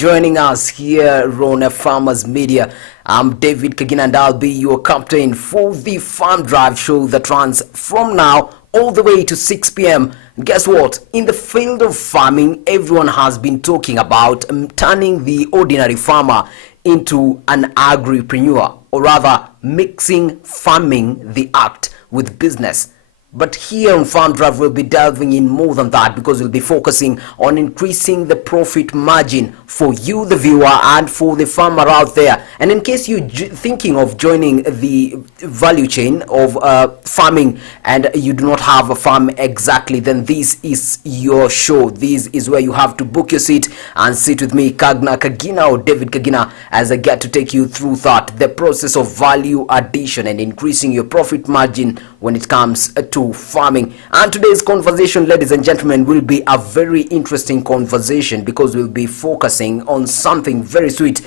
Joining us here on Farmers Media. I'm David Kagina and I'll be your captain for the Farm Drive show that runs from now all the way to 6 p.m. And guess what? In the field of farming, everyone has been talking about turning the ordinary farmer into an agripreneur, or rather mixing farming the act with business. But here on Farm Drive, we'll be delving in more than that, because we'll be focusing on increasing the profit margin for you, the viewer, and for the farmer out there. And in case you're thinking of joining the value chain of farming and you do not have a farm exactly, then this is your show. This is where you have to book your seat and sit with me, Kagna Kagina, or David Kagina, as I get to take you through that, the process of value addition and increasing your profit margin when it comes to farming. And today's conversation, ladies and gentlemen, will be a very interesting conversation, because we'll be focusing on something very sweet: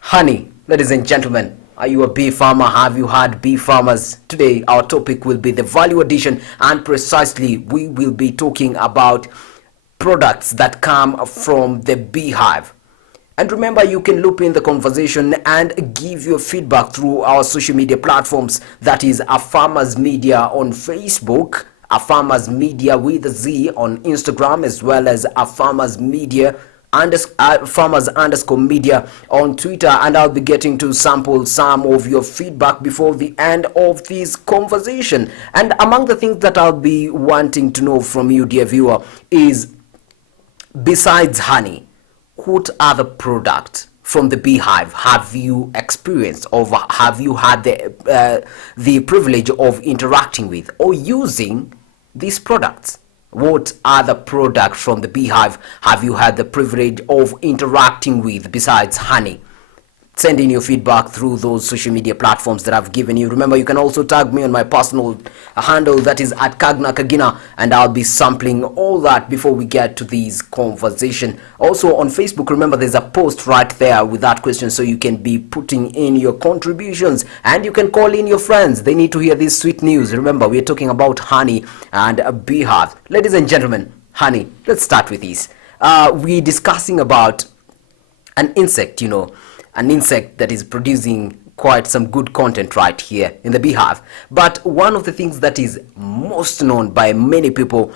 honey. Ladies and gentlemen, are you a bee farmer? Have you had bee farmers? Today our topic will be the value addition, and precisely we will be talking about products that come from the beehive. And remember, you can loop in the conversation and give your feedback through our social media platforms. That is A Farmers Media on Facebook, A Farmers Media with a Z on Instagram, as well as A Farmers Media Farmers_media on Twitter. And I'll be getting to sample some of your feedback before the end of this conversation. And among the things that I'll be wanting to know from you, dear viewer, is, besides honey, what other products from the beehive have you experienced, or have you had the privilege of interacting with or using these products? What other products from the beehive have you had the privilege of interacting with besides honey? Send in your feedback through those social media platforms that I've given you. Remember, you can also tag me on my personal handle, that is at Kagna Kagina, and I'll be sampling all that before we get to this conversation. Also on Facebook, remember, there's a post right there with that question, so you can be putting in your contributions, and you can call in your friends. They need to hear this sweet news. Remember, we're talking about honey and a beehive. Ladies and gentlemen, honey, let's start with this. We're discussing about an insect, an insect that is producing quite some good content right here in the beehive. But one of the things that is most known by many people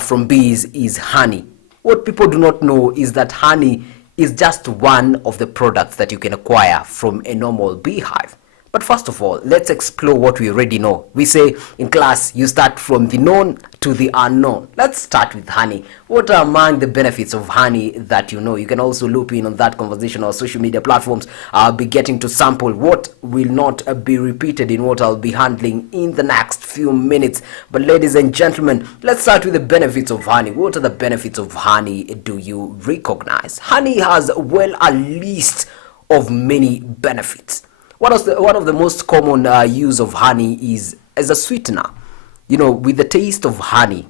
from bees is honey. What people do not know is that honey is just one of the products that you can acquire from a normal beehive. But first of all, let's explore what we already know. We say in class, you start from the known to the unknown. Let's start with honey. What are among the benefits of honey that you know? You can also loop in on that conversation on social media platforms. I'll be getting to sample what will not be repeated in what I'll be handling in the next few minutes. But ladies and gentlemen, let's start with the benefits of honey. What are the benefits of honey do you recognize? Honey has, well, a list of many benefits. One of the most common use of honey is as a sweetener. With the taste of honey,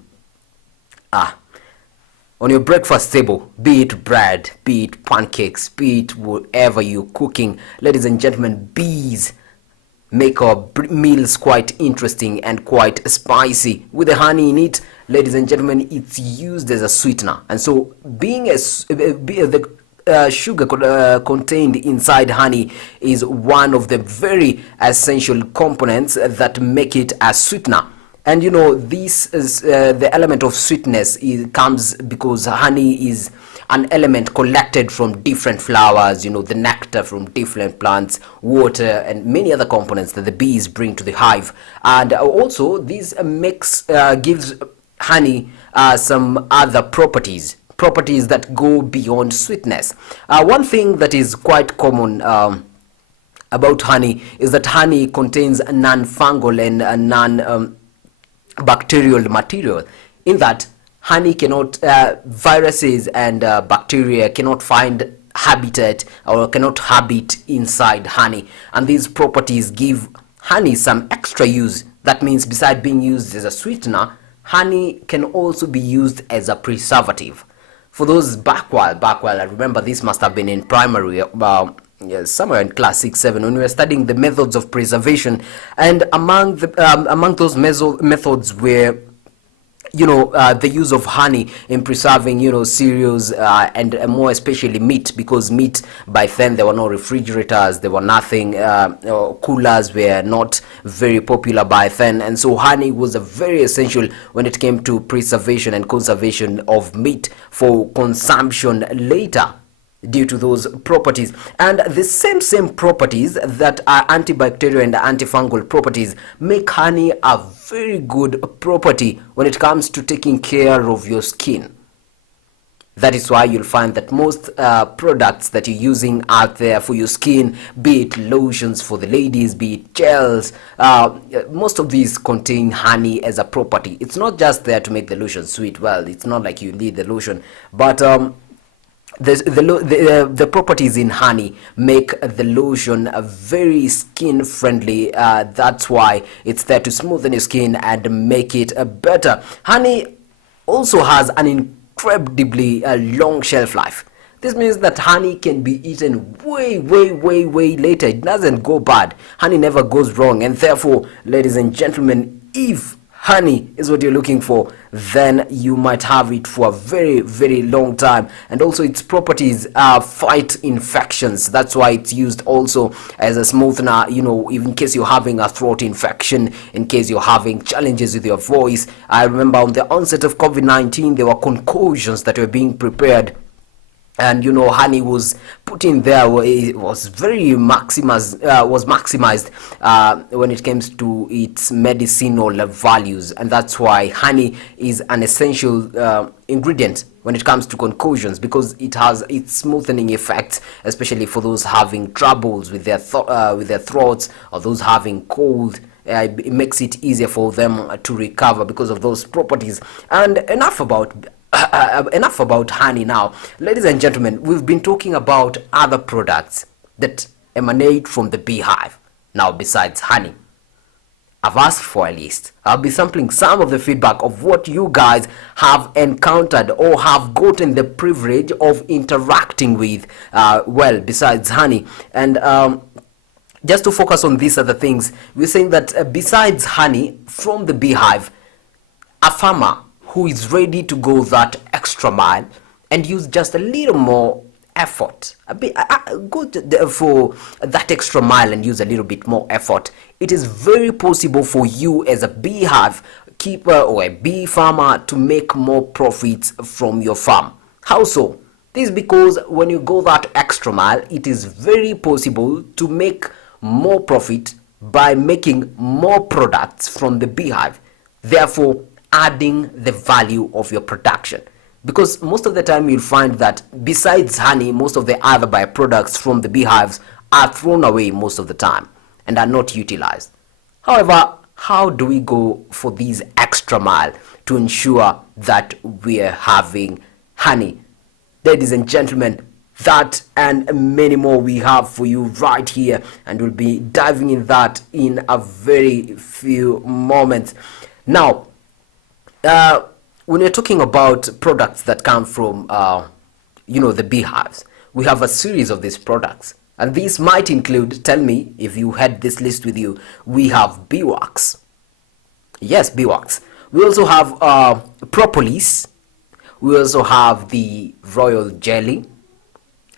on your breakfast table, be it bread, be it pancakes, be it whatever you're cooking, ladies and gentlemen, bees make our meals quite interesting and quite spicy. With the honey in it, ladies and gentlemen, it's used as a sweetener. And so being the sugar contained inside honey is one of the very essential components that make it a sweetener. And this is the element of sweetness comes because honey is an element collected from different flowers, the nectar from different plants, water, and many other components that the bees bring to the hive. And also this mix gives honey some other properties that go beyond sweetness. One thing that is quite common about honey is that honey contains non-fungal and non-bacterial material, in that honey cannot, viruses and bacteria cannot find habitat or cannot habit inside honey. And these properties give honey some extra use. That means, beside being used as a sweetener, honey can also be used as a preservative. For those back while, I remember this must have been in primary, somewhere in class 6-7, when we were studying the methods of preservation, and among those methods were the use of honey in preserving cereals, and more especially meat, because meat by then there were no refrigerators, there were nothing, coolers were not very popular by then, and so honey was a very essential when it came to preservation and conservation of meat for consumption later, due to those properties. And the same properties that are antibacterial and antifungal properties make honey a very good property when it comes to taking care of your skin. That is why you'll find that most products that you're using out there for your skin, be it lotions for the ladies, be it gels, most of these contain honey as a property. It's not just there to make the lotion sweet. Well, it's not like you need the lotion, but the properties in honey make the lotion very skin friendly. That's why it's there to smoothen your skin and make it better. Honey also has an incredibly long shelf life. This means that honey can be eaten way later. It doesn't go bad. Honey never goes wrong, and therefore, ladies and gentlemen, if honey is what you're looking for, then you might have it for a very long time. And also its properties fight infections. That's why it's used also as a smoothener, in case you're having a throat infection, in case you're having challenges with your voice. I remember on the onset of COVID-19, there were concoctions that were being prepared, and honey was put in there. It was very maximized when it comes to its medicinal values, and that's why honey is an essential ingredient when it comes to concoctions, because it has its smoothening effects, especially for those having troubles with their throats, or those having cold. It makes it easier for them to recover because of those properties. And enough about honey now. Ladies and gentlemen, we've been talking about other products that emanate from the beehive. Now, besides honey, I've asked for a list. I'll be sampling some of the feedback of what you guys have encountered or have gotten the privilege of interacting with, besides honey. And just to focus on these other things, we're saying that besides honey from the beehive, a farmer who is ready to go that extra mile and use just a little more effort, go for that extra mile and use a little bit more effort, it is very possible for you as a beehive keeper or a bee farmer to make more profits from your farm. How so? This is because when you go that extra mile, it is very possible to make more profit by making more products from the beehive, therefore adding the value of your production. Because most of the time you'll find that besides honey, most of the other byproducts from the beehives are thrown away most of the time and are not utilized. However, how do we go for these extra mile to ensure that we're having honey? Ladies and gentlemen, that and many more we have for you right here, and we'll be diving in that in a very few moments. Now, when we're talking about products that come from, the beehives, we have a series of these products. And these might include, tell me if you had this list with you, we have beeswax. Yes, beeswax. We also have propolis. We also have the royal jelly.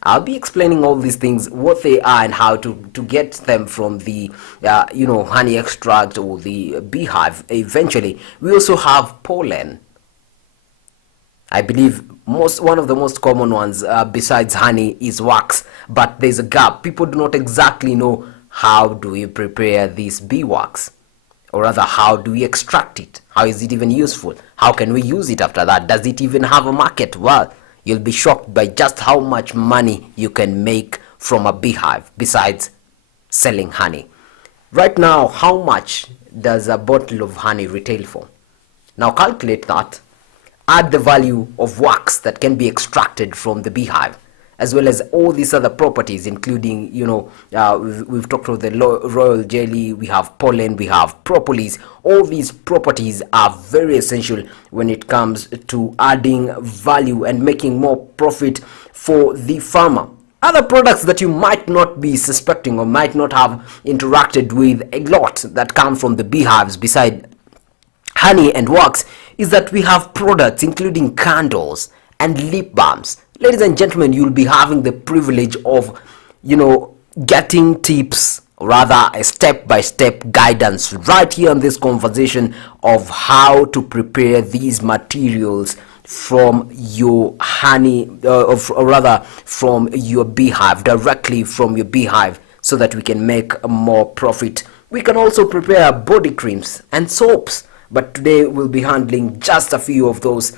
I'll be explaining all these things, what they are and how to get them from the, honey extract or the beehive eventually. We also have pollen. I believe one of the most common ones besides honey is wax, but there's a gap. People do not exactly know how do we prepare this beeswax, or rather how do we extract it? How is it even useful? How can we use it after that? Does it even have a market? Well, you'll be shocked by just how much money you can make from a beehive besides selling honey. Right now, how much does a bottle of honey retail for? Now calculate that. Add the value of wax that can be extracted from the beehive, as well as all these other properties, including, we've talked about the royal jelly, we have pollen, we have propolis. All these properties are very essential when it comes to adding value and making more profit for the farmer. Other products that you might not be suspecting or might not have interacted with a lot that come from the beehives beside honey and wax is that we have products including candles and lip balms. Ladies and gentlemen, you'll be having the privilege of, getting tips, rather a step-by-step guidance right here on this conversation of how to prepare these materials from your honey, or rather from your beehive, directly from your beehive, so that we can make more profit. We can also prepare body creams and soaps, but today we'll be handling just a few of those.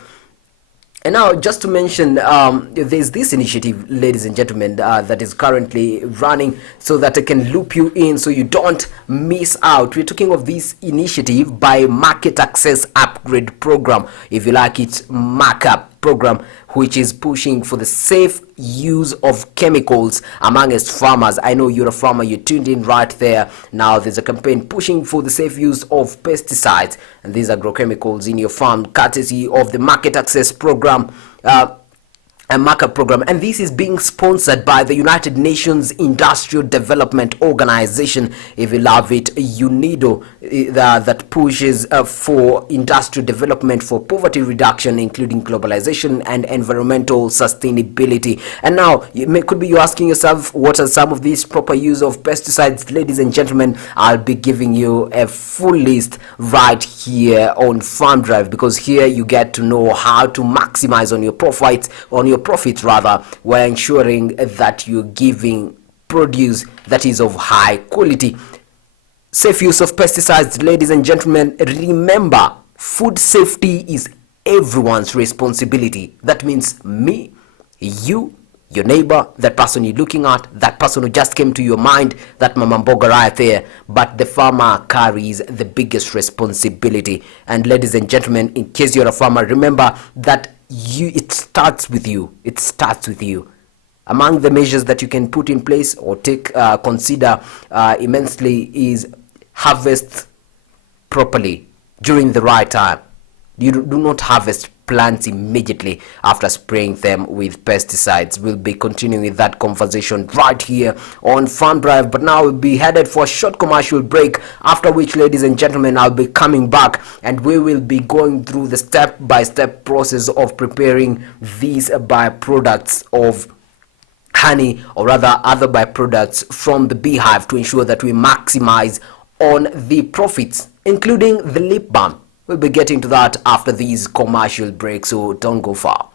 And now, just to mention, there's this initiative, ladies and gentlemen, that is currently running, so that I can loop you in so you don't miss out. We're talking of this initiative by Market Access Upgrade Program, if you like it, markup program, which is pushing for the safe use of chemicals amongst farmers. I know you're a farmer, you're tuned in right there. Now there's a campaign pushing for the safe use of pesticides and these agrochemicals in your farm, courtesy of the Market Access Program, a markup program, and this is being sponsored by the United Nations Industrial Development Organization, if you love it, UNIDO, that pushes for industrial development for poverty reduction, including globalization and environmental sustainability. And now could be you asking yourself, what are some of these proper use of pesticides? Ladies and gentlemen, I'll be giving you a full list right here on Farm Drive, because here you get to know how to maximize on your profits, while ensuring that you're giving produce that is of high quality. Safe use of pesticides, ladies and gentlemen. Remember, food safety is everyone's responsibility. That means me, you, your neighbor, that person you're looking at, that person who just came to your mind, that mama mboga right there. But the farmer carries the biggest responsibility. And ladies and gentlemen, in case you're a farmer, remember that it starts with you. It starts with you. Among the measures that you can put in place or consider immensely is harvest properly during the right time. You do not harvest plants immediately after spraying them with pesticides. We'll be continuing with that conversation right here on Farm Drive, but now we'll be headed for a short commercial break, after which, ladies and gentlemen, I'll be coming back and we will be going through the step-by-step process of preparing these byproducts of honey, or rather other byproducts from the beehive, to ensure that we maximize on the profits, including the lip balm. We'll be getting to that after these commercial breaks, so don't go far.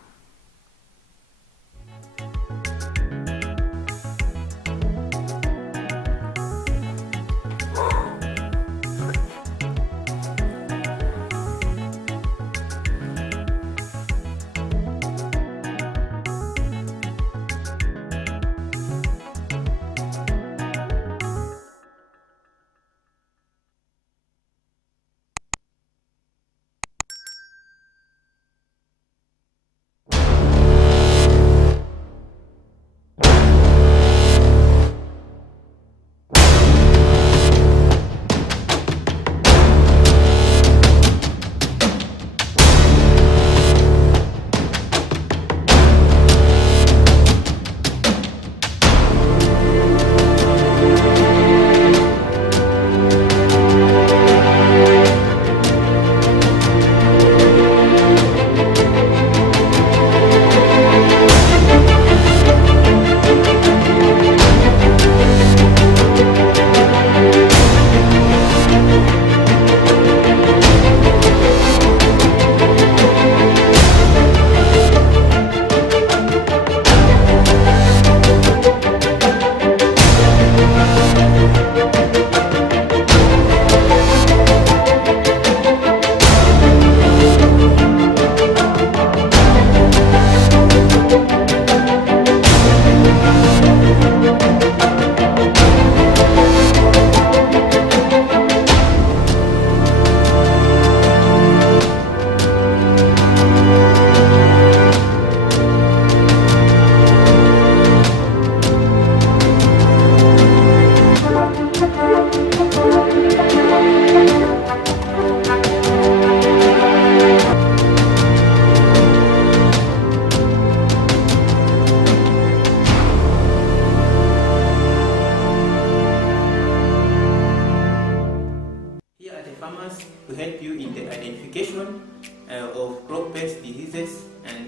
To help you in the identification of crop pest diseases and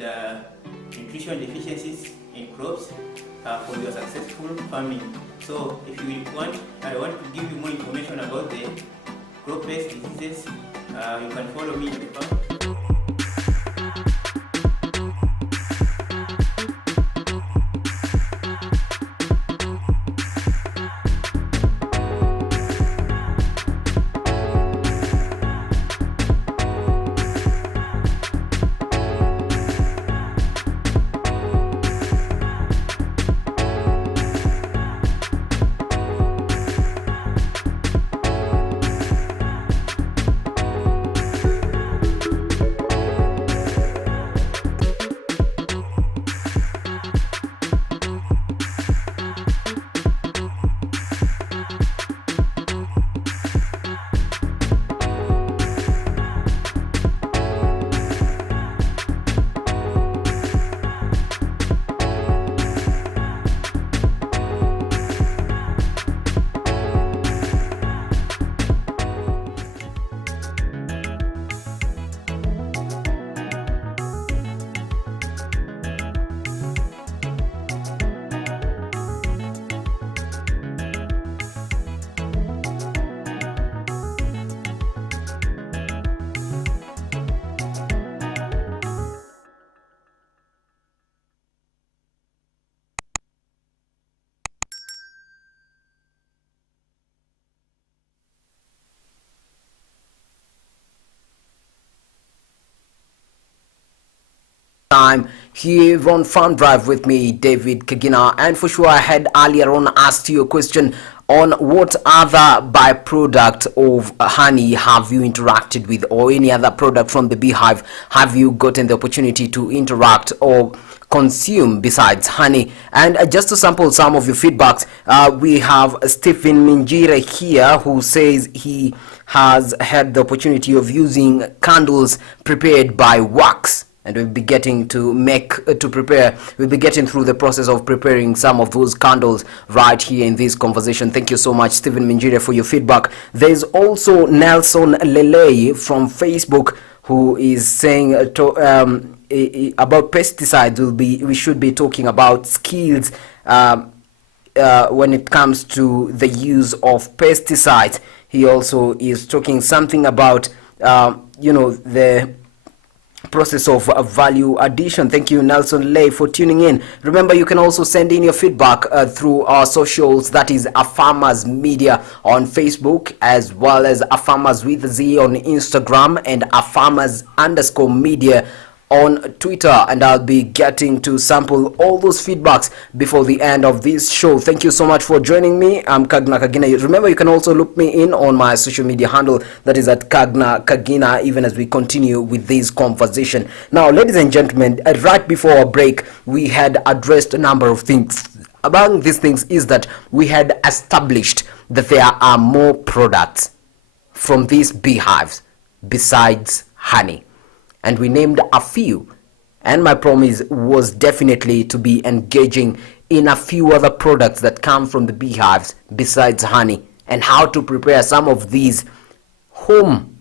nutrition deficiencies in crops for your successful farming. So if you want, I want to give you more information about the crop pest diseases. You can follow me on the farm. Time here on Farm Drive with me, David Kagina, and for sure I had earlier on asked you a question on what other byproduct of honey have you interacted with, or any other product from the beehive have you gotten the opportunity to interact or consume besides honey. And just to sample some of your feedbacks, we have Stephen Minjira here, who says he has had the opportunity of using candles prepared by wax, and we'll be getting to we'll be getting through the process of preparing some of those candles right here in this conversation. Thank you so much, Stephen Minjira, for your feedback. There's also Nelson Lele from Facebook, who is saying about pesticides. We should be talking about skills when it comes to the use of pesticides. He also is talking something about the process of value addition. Thank you, Nelson Lay, for tuning in. Remember, you can also send in your feedback through our socials, that is A Farmers Media on Facebook, as well as A Farmers with Z on Instagram, and A Farmers_media on Twitter, and I'll be getting to sample all those feedbacks before the end of this show. Thank you so much for joining me. I'm Kagna Kagina. Remember, you can also look me in on my social media handle, that is at Kagna Kagina, even as we continue with this conversation. Now, ladies and gentlemen, right before our break, we had addressed a number of things. Among these things is that we had established that there are more products from these beehives besides honey, and we named a few, and my promise was definitely to be engaging in a few other products that come from the beehives besides honey, and how to prepare some of these homemade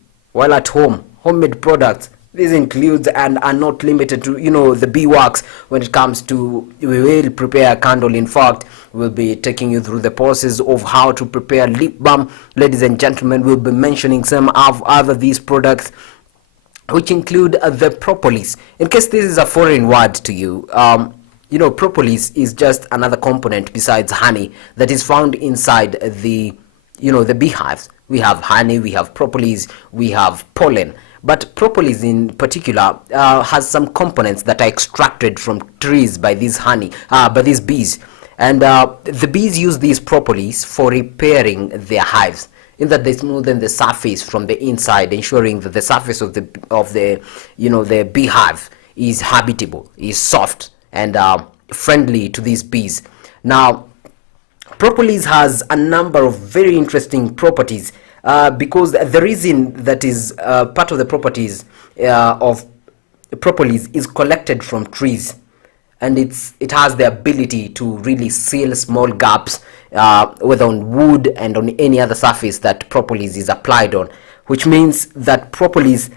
products. This includes and are not limited to the beeswax. When it comes to, we will prepare a candle. In fact, we'll be taking you through the process of how to prepare lip balm. Ladies and gentlemen, we'll be mentioning some of other these products, which include the propolis. In case this is a foreign word to you, propolis is just another component besides honey that is found inside the beehives. We have honey, we have propolis, we have pollen. But propolis in particular has some components that are extracted from trees by these bees. And the bees use these propolis for repairing their hives, in that they smoothen the surface from the inside, ensuring that the surface of the beehive is habitable, is soft, and friendly to these bees. Now, propolis has a number of very interesting properties, because the reason that is part of the properties of propolis is collected from trees, and it has the ability to really seal small gaps, whether on wood and on any other surface that propolis is applied on, which means that propolis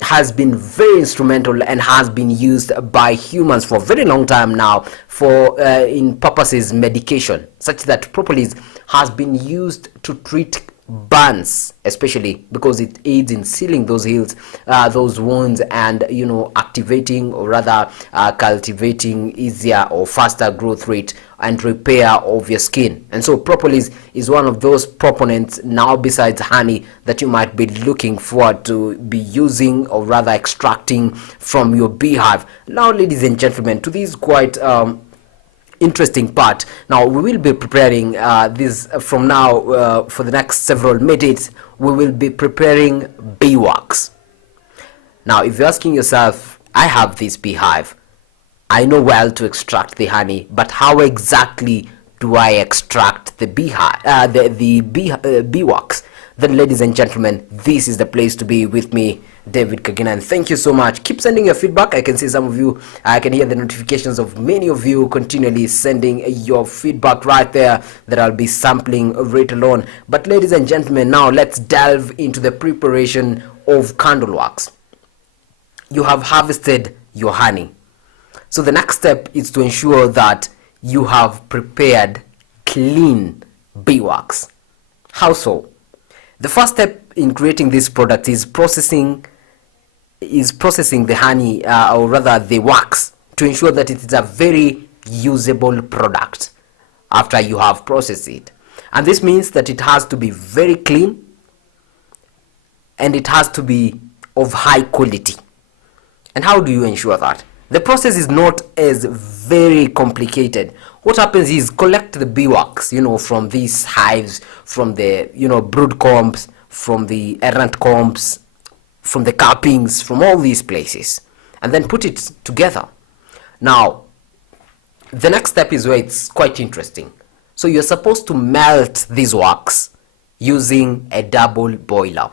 has been very instrumental and has been used by humans for a very long time now for in purposes medication, such that propolis has been used to treat burns, especially because it aids in sealing those heals, those wounds, and activating, or rather cultivating easier or faster growth rate and repair of your skin. And so propolis is one of those proponents now, besides honey, that you might be looking forward to be using, or rather extracting from your beehive. Now, ladies and gentlemen, to this quite interesting part. Now we will be preparing this from now for the next several minutes. We will be preparing bee wax. Now if you're asking yourself, I have this beehive, I know well to extract the honey, but how exactly do I extract the beehive, the bee wax? Then, ladies and gentlemen, this is the place to be with me, David Kagina, and thank you so much. Keep sending your feedback. I can see some of you, I can hear the notifications of many of you continually sending your feedback right there that I'll be sampling right along. But ladies and gentlemen, now let's delve into the preparation of candle wax. You have harvested your honey, so the next step is to ensure that you have prepared clean bee wax. How so? The first step in creating this product is processing the honey, or rather the wax, to ensure that it is a very usable product after you have processed it. And this means that it has to be very clean and it has to be of high quality. And how do you ensure that? The process is not as very complicated. What happens is, collect the bee wax, from these hives, from the, brood combs, from the errant combs, from the cappings, from all these places, and then put it together. Now, the next step is where it's quite interesting. So you're supposed to melt this wax using a double boiler.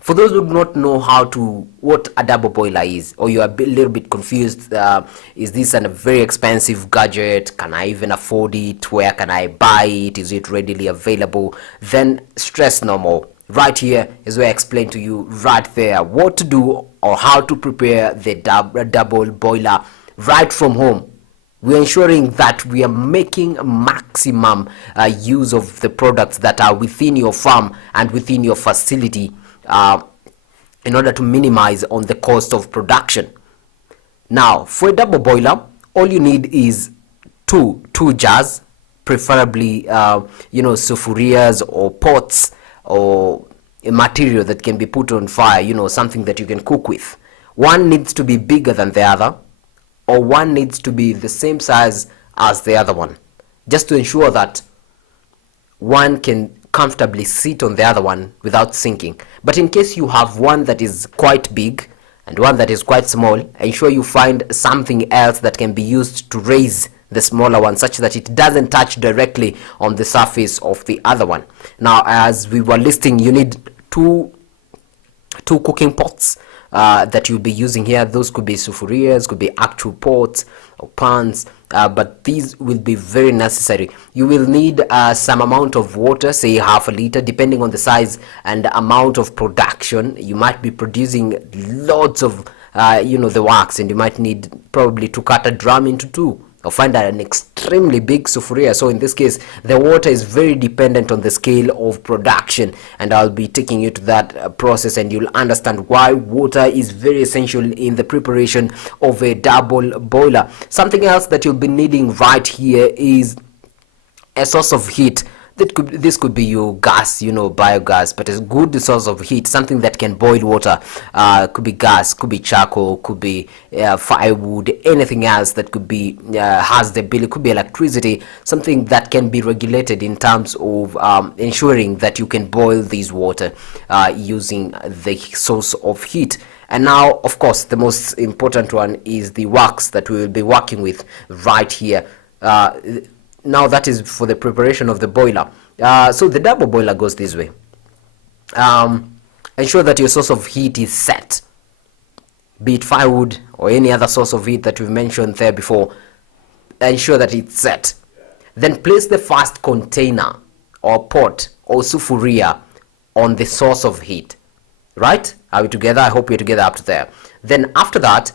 For those who do not know what a double boiler is, or you are a little bit confused, is this a very expensive gadget? Can I even afford it? Where can I buy it? Is it readily available? Then stress no more. Right here is where I explain to you right there what to do or how to prepare the double boiler right from home. We're ensuring that we are making maximum use of the products that are within your farm and within your facility, in order to minimize on the cost of production. Now, for a double boiler, all you need is two jars, preferably sufurias or pots, or a material that can be put on fire, something that you can cook with. One needs to be bigger than the other, or one needs to be the same size as the other one, just to ensure that one can comfortably sit on the other one without sinking. But in case you have one that is quite big and one that is quite small, ensure you find something else that can be used to raise the smaller one, such that it doesn't touch directly on the surface of the other one. Now, as we were listing, you need two cooking pots that you'll be using here. Those could be sufurias, could be actual pots or pans, but these will be very necessary. You will need some amount of water, say half a liter, depending on the size and amount of production. You might be producing lots of the wax, and you might need probably to cut a drum into two, or find an extremely big sufuria. So in this case, the water is very dependent on the scale of production, and I'll be taking you to that process, and you'll understand why water is very essential in the preparation of a double boiler. Something else that you'll be needing right here is a source of heat. This could be your gas, biogas, but a good source of heat, something that can boil water. Could be gas, could be charcoal, could be firewood, anything else that could be has the ability, could be electricity, something that can be regulated in terms of ensuring that you can boil this water using the source of heat. And now, of course, the most important one is the wax that we will be working with right here. Now that is for the preparation of the boiler. So the double boiler goes this way. Ensure that your source of heat is set, be it firewood or any other source of heat that we've mentioned there before. Ensure that it's set. Then place the first container or pot or sufuria on the source of heat Right? Are we together? I hope we're together up to there. Then after that,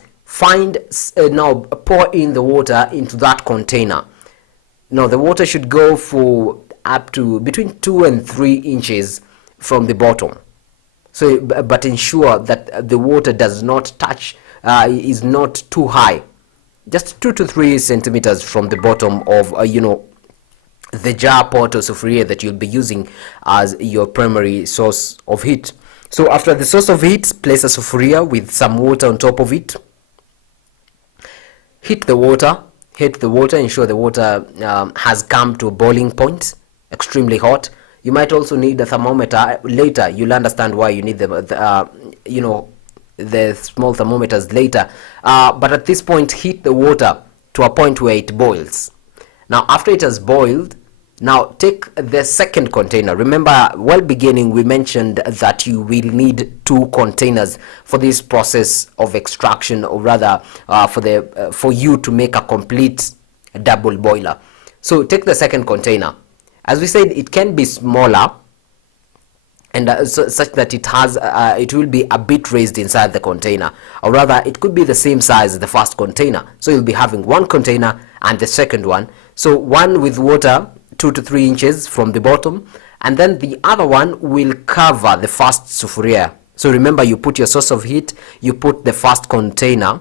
now pour in the water into that container. Now the water should go for up to between 2 and 3 inches from the bottom. So, but ensure that the water does not touch, is not too high. Just 2 to 3 centimeters from the bottom of, the jar, pot or sufuria that you'll be using as your primary source of heat. So after the source of heat, place a sufuria with some water on top of it. Heat the water, ensure the water has come to a boiling point, extremely hot. You might also need a thermometer. Later you'll understand why you need the small thermometers later, but at this point heat the water to a point where it boils. Now after it has boiled, now take the second container. Remember, while beginning we mentioned that you will need 2 containers for this process of extraction, or rather for you to make a complete double boiler. So take the second container. As we said, it can be smaller, and such that it will be a bit raised inside the container, or rather it could be the same size as the first container. So you'll be having one container and the second one. So one with water 2 to 3 inches from the bottom, and then the other one will cover the first sufuria. So remember, you put your source of heat, you put the first container.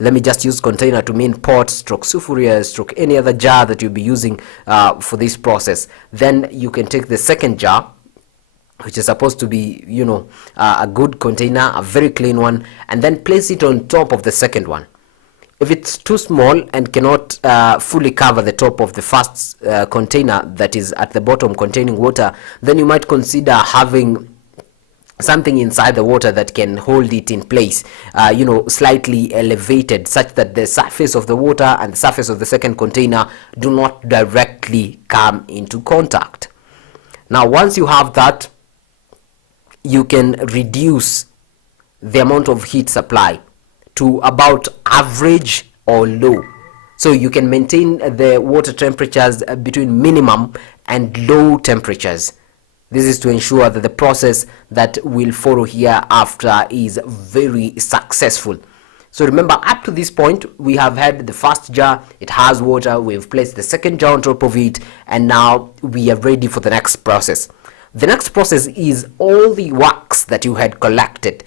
Let me just use container to mean pot, stroke sufuria, stroke any other jar that you'll be using for this process. Then you can take the second jar, which is supposed to be, a good container, a very clean one, and then place it on top of the second one. If it's too small and cannot fully cover the top of the first container that is at the bottom containing water, then you might consider having something inside the water that can hold it in place, slightly elevated, such that the surface of the water and the surface of the second container do not directly come into contact. Now once you have that, you can reduce the amount of heat supply to about average or low. So you can maintain the water temperatures between minimum and low temperatures. This is to ensure that the process that will follow here after is very successful. So remember, up to this point we have had the first jar, it has water, we've placed the second jar on top of it, and now we are ready for the next process. The next process is all the wax that you had collected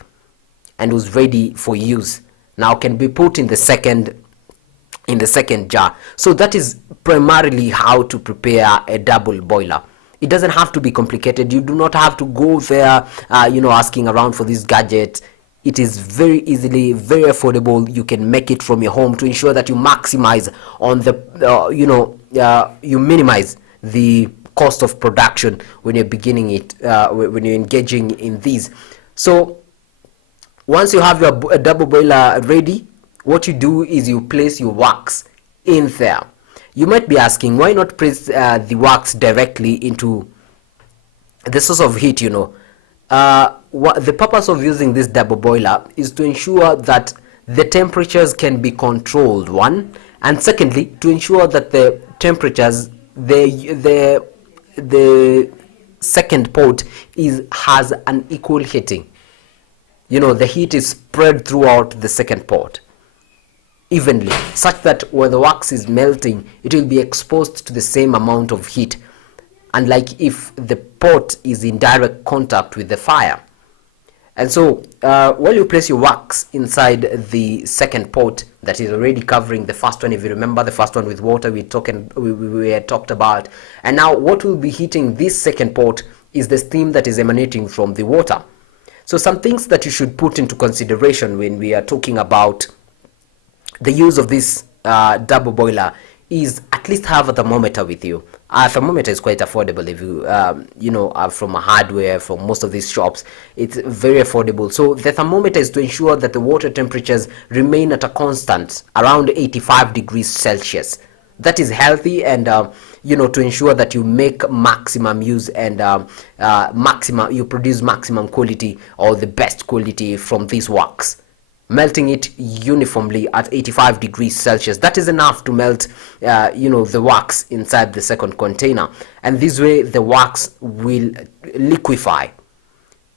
and was ready for use now can be put in the second jar. So that is primarily how to prepare a double boiler. It doesn't have to be complicated. You do not have to go there asking around for this gadget. It is very easily, very affordable. You can make it from your home to ensure that you maximize on the you minimize the cost of production when you're beginning it, when you're engaging in these. So once you have your double boiler ready, what you do is you place your wax in there. You might be asking, why not place the wax directly into the source of heat? The purpose of using this double boiler is to ensure that the temperatures can be controlled, one, and secondly, to ensure that the temperatures, the second pot has an equal heating. The heat is spread throughout the second pot evenly, such that when the wax is melting, it will be exposed to the same amount of heat, unlike if the pot is in direct contact with the fire. And so while you place your wax inside the second pot that is already covering the first one, if you remember the first one with water we had talked about, and now what will be heating this second pot is the steam that is emanating from the water. So some things that you should put into consideration when we are talking about the use of this double boiler is at least have a thermometer with you. A thermometer is quite affordable if you are from a hardware, from most of these shops. It's very affordable. So the thermometer is to ensure that the water temperatures remain at a constant around 85 degrees Celsius. That is healthy, and to ensure that you make maximum use and you produce maximum quality or the best quality from this wax. Melting it uniformly at 85 degrees Celsius. That is enough to melt the wax inside the second container, and this way the wax will liquefy.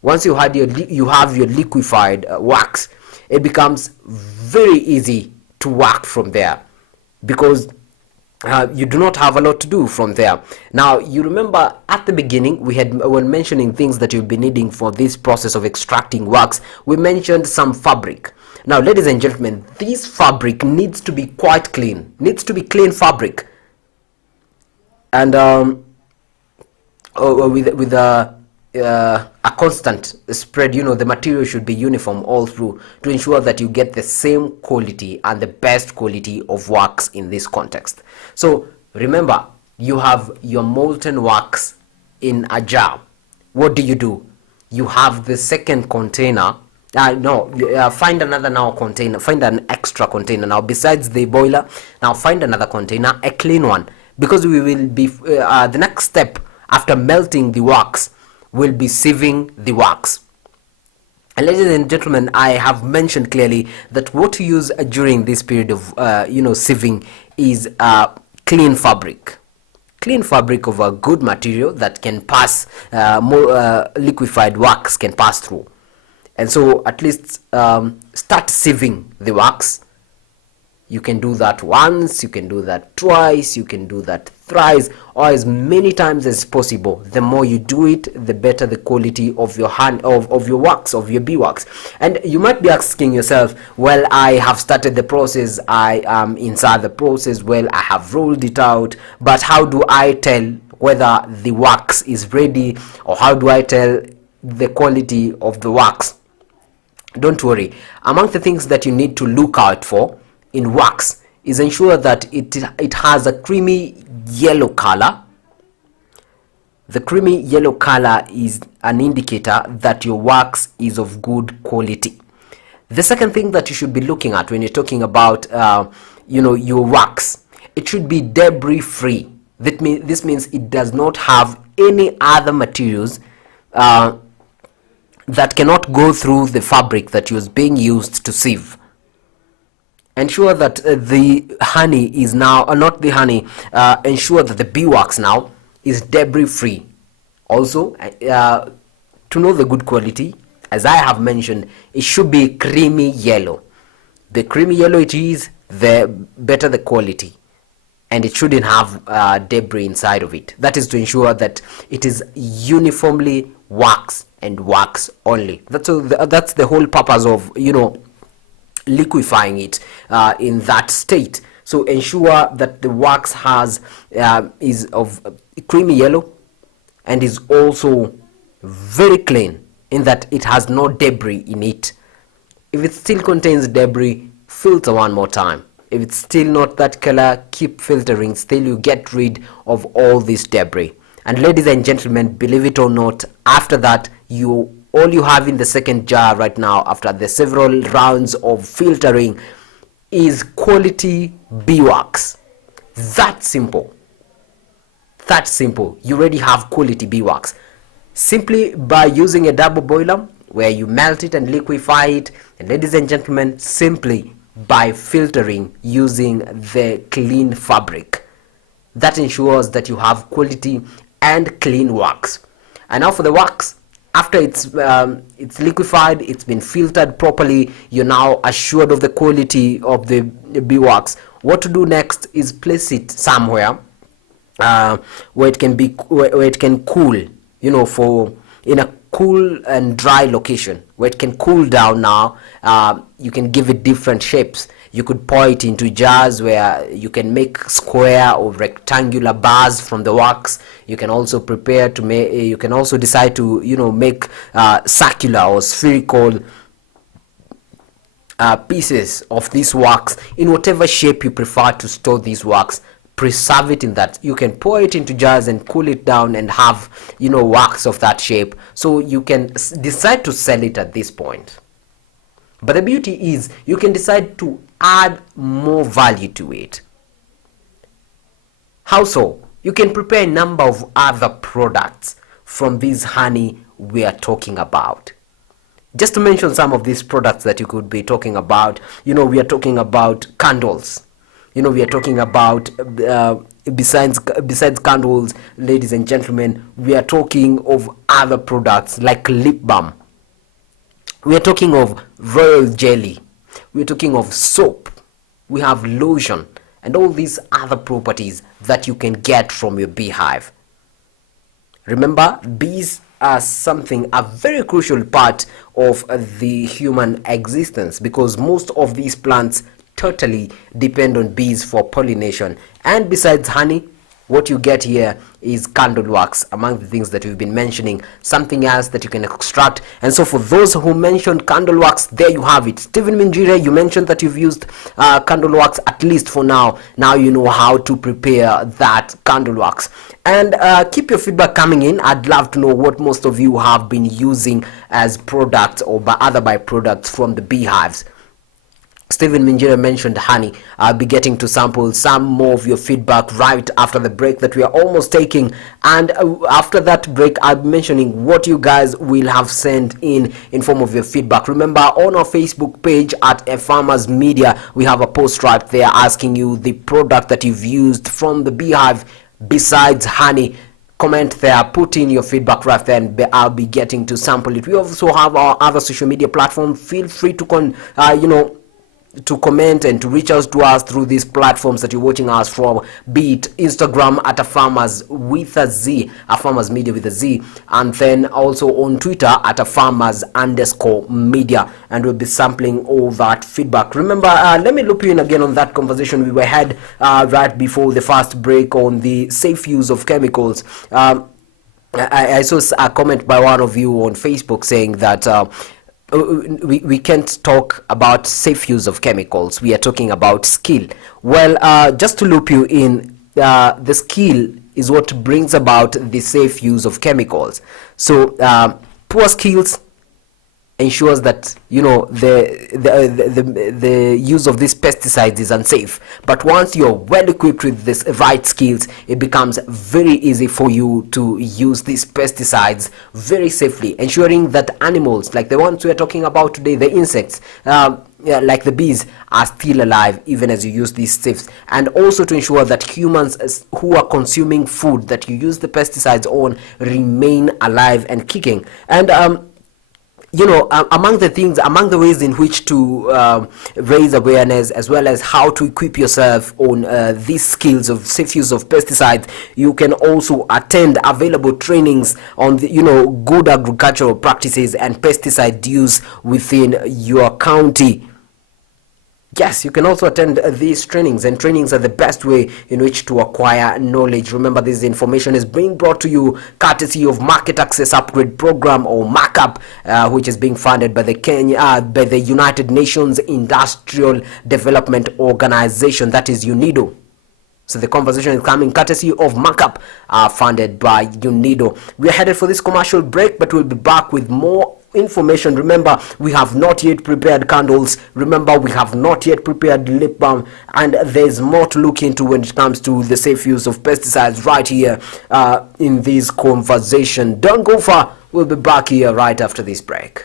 once you had you have your liquefied wax, it becomes very easy to work from there, because you do not have a lot to do from there. Now, you remember at the beginning when mentioning things that you'll be needing for this process of extracting wax, we mentioned some fabric. Now, ladies and gentlemen, this fabric needs to be quite clean, needs to be clean fabric, and with a constant spread. The material should be uniform all through, to ensure that you get the same quality and the best quality of wax in this context. So remember, you have your molten wax in a jar. What do? You have the second container. Find another container, find an extra container now besides the boiler. Now find another container, a clean one, because we will be the next step after melting the wax will be sieving the wax. And ladies and gentlemen, I have mentioned clearly that what to use during this period of sieving is clean fabric of a good material that can pass more liquefied wax can pass through. And so at least start sieving the wax. You can do that once, you can do that twice, you can do that thrice, or as many times as possible. The more you do it, the better the quality of your of your wax, of your beeswax. And you might be asking yourself, well, I have started the process, I am inside the process, well, I have rolled it out, but how do I tell whether the wax is ready, or how do I tell the quality of the wax? Don't worry. Among the things that you need to look out for in wax is ensure that it has a creamy yellow color. The creamy yellow color is an indicator that your wax is of good quality. The second thing that you should be looking at when you're talking about your wax, it should be debris free. This means it does not have any other materials that cannot go through the fabric that was being used to sieve. Ensure that the honey is now, not the honey, ensure that the beeswax now is debris free. Also, to know the good quality, as I have mentioned, it should be creamy yellow. The creamy yellow it is, the better the quality, and it shouldn't have debris inside of it. That is to ensure that it is uniformly wax and wax only. That's the whole purpose of liquefying it in that state. So ensure that the wax is of creamy yellow and is also very clean, in that it has no debris in it. If it still contains debris, filter one more time. If it's still not that color, keep filtering till you get rid of all this debris. And ladies and gentlemen, believe it or not, after that, all you have in the second jar right now, after the several rounds of filtering, is quality beeswax. That simple. You already have quality beeswax. Simply by using a double boiler where you melt it and liquefy it, and ladies and gentlemen, simply by filtering using the clean fabric. That ensures that you have quality and clean wax. And now for the wax, after it's liquefied, it's been filtered properly, you're now assured of the quality of the beeswax. What to do next is place it somewhere where it can cool, in a cool and dry location where it can cool down. Now you can give it different shapes. You could pour it into jars where you can make square or rectangular bars from the wax. You can also prepare to make, you can also decide to make circular or spherical pieces of this wax in whatever shape you prefer to store this wax. Preserve it in that. You can pour it into jars and cool it down and have wax of that shape, so you can decide to sell it at this point. But the beauty is you can decide to add more value to it. How so? You can prepare a number of other products from this honey we are talking about. Just to mention some of these products that you could be talking about, we are talking about candles. We are talking about besides candles, ladies and gentlemen, we are talking of other products like lip balm. We are talking of royal jelly. We are talking of soap. We have lotion and all these other properties that you can get from your beehive. Remember, bees are a very crucial part of the human existence, because most of these plants totally depend on bees for pollination. And besides honey, what you get here is candle wax, among the things that we've been mentioning, something else that you can extract. And so for those who mentioned candle wax, there you have it. Stephen Minjire, you mentioned that you've used candle wax, at least for now. Now you know how to prepare that candle wax. And keep your feedback coming in. I'd love to know what most of you have been using as products or other byproducts from the beehives. Stephen Minjira mentioned honey. I'll be getting to sample some more of your feedback right after the break that we are almost taking. And after that break, I'll be mentioning what you guys will have sent in form of your feedback. Remember, on our Facebook page at Farmers Media, we have a post right there asking you the product that you've used from the beehive besides honey. Comment there, put in your feedback right there, and I'll be getting to sample it. We also have our other social media platform. Feel free to to comment and to reach out to us through these platforms that you're watching us from, be it Instagram at a farmers with a Z, a farmers media with a Z, and then also on Twitter at a farmers_media, and we'll be sampling all that feedback. Remember, let me loop you in again on that conversation we had right before the first break on the safe use of chemicals. I saw a comment by one of you on Facebook saying that we can't talk about safe use of chemicals. We are talking about skill. Well, just to loop you in, the skill is what brings about the safe use of chemicals. So poor skills ensures that the use of these pesticides is unsafe. But once you're well equipped with this right skills, it becomes very easy for you to use these pesticides very safely, ensuring that animals like the ones we're talking about today, the insects, like the bees, are still alive even as you use these safes, and also to ensure that humans who are consuming food that you use the pesticides on remain alive and kicking. And among the ways in which to raise awareness, as well as how to equip yourself on these skills of safe use of pesticides, you can also attend available trainings on the good agricultural practices and pesticide use within your county. Yes, you can also attend these trainings, and trainings are the best way in which to acquire knowledge. Remember, this information is being brought to you courtesy of Market Access Upgrade Program, or MACUP, which is being funded by the United Nations Industrial Development Organization, that is UNIDO. So the conversation is coming courtesy of MACUP, funded by UNIDO. We are headed for this commercial break, but we'll be back with more information. Remember, we have not yet prepared candles. Remember, we have not yet prepared lip balm, and there's more to look into when it comes to the safe use of pesticides right here in this conversation. Don't go far. We'll be back here right after this break.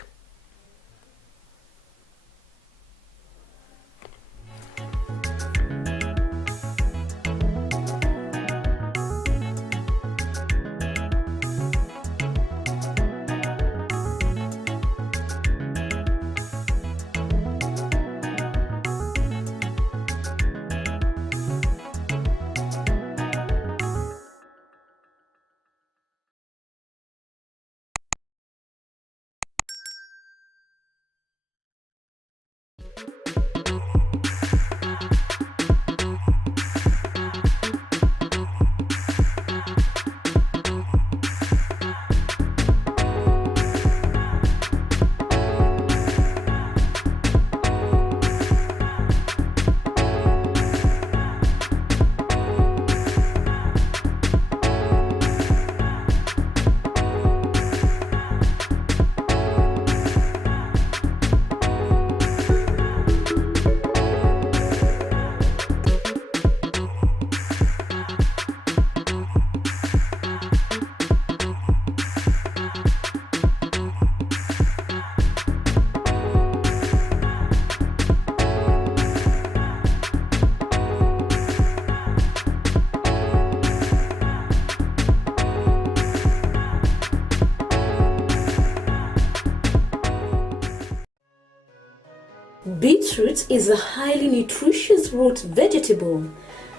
Beetroot is a highly nutritious root vegetable.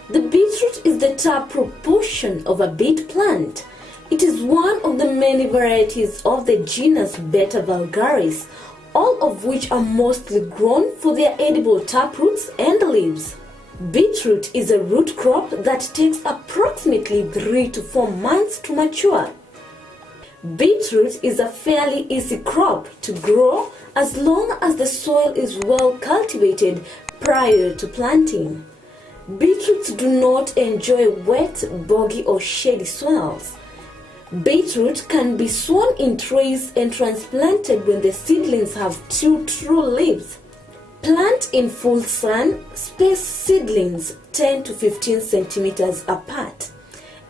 The beetroot is the taproot portion of a beet plant. It is one of the many varieties of the genus Beta vulgaris, all of which are mostly grown for their edible taproots and leaves. Beetroot is a root crop that takes approximately 3 to 4 months to mature. Beetroot is a fairly easy crop to grow as long as the soil is well cultivated prior to planting. Beetroots do not enjoy wet, boggy or shady soils. Beetroot can be sown in trays and transplanted when the seedlings have 2 true leaves. Plant in full sun, space seedlings 10 to 15 centimeters apart,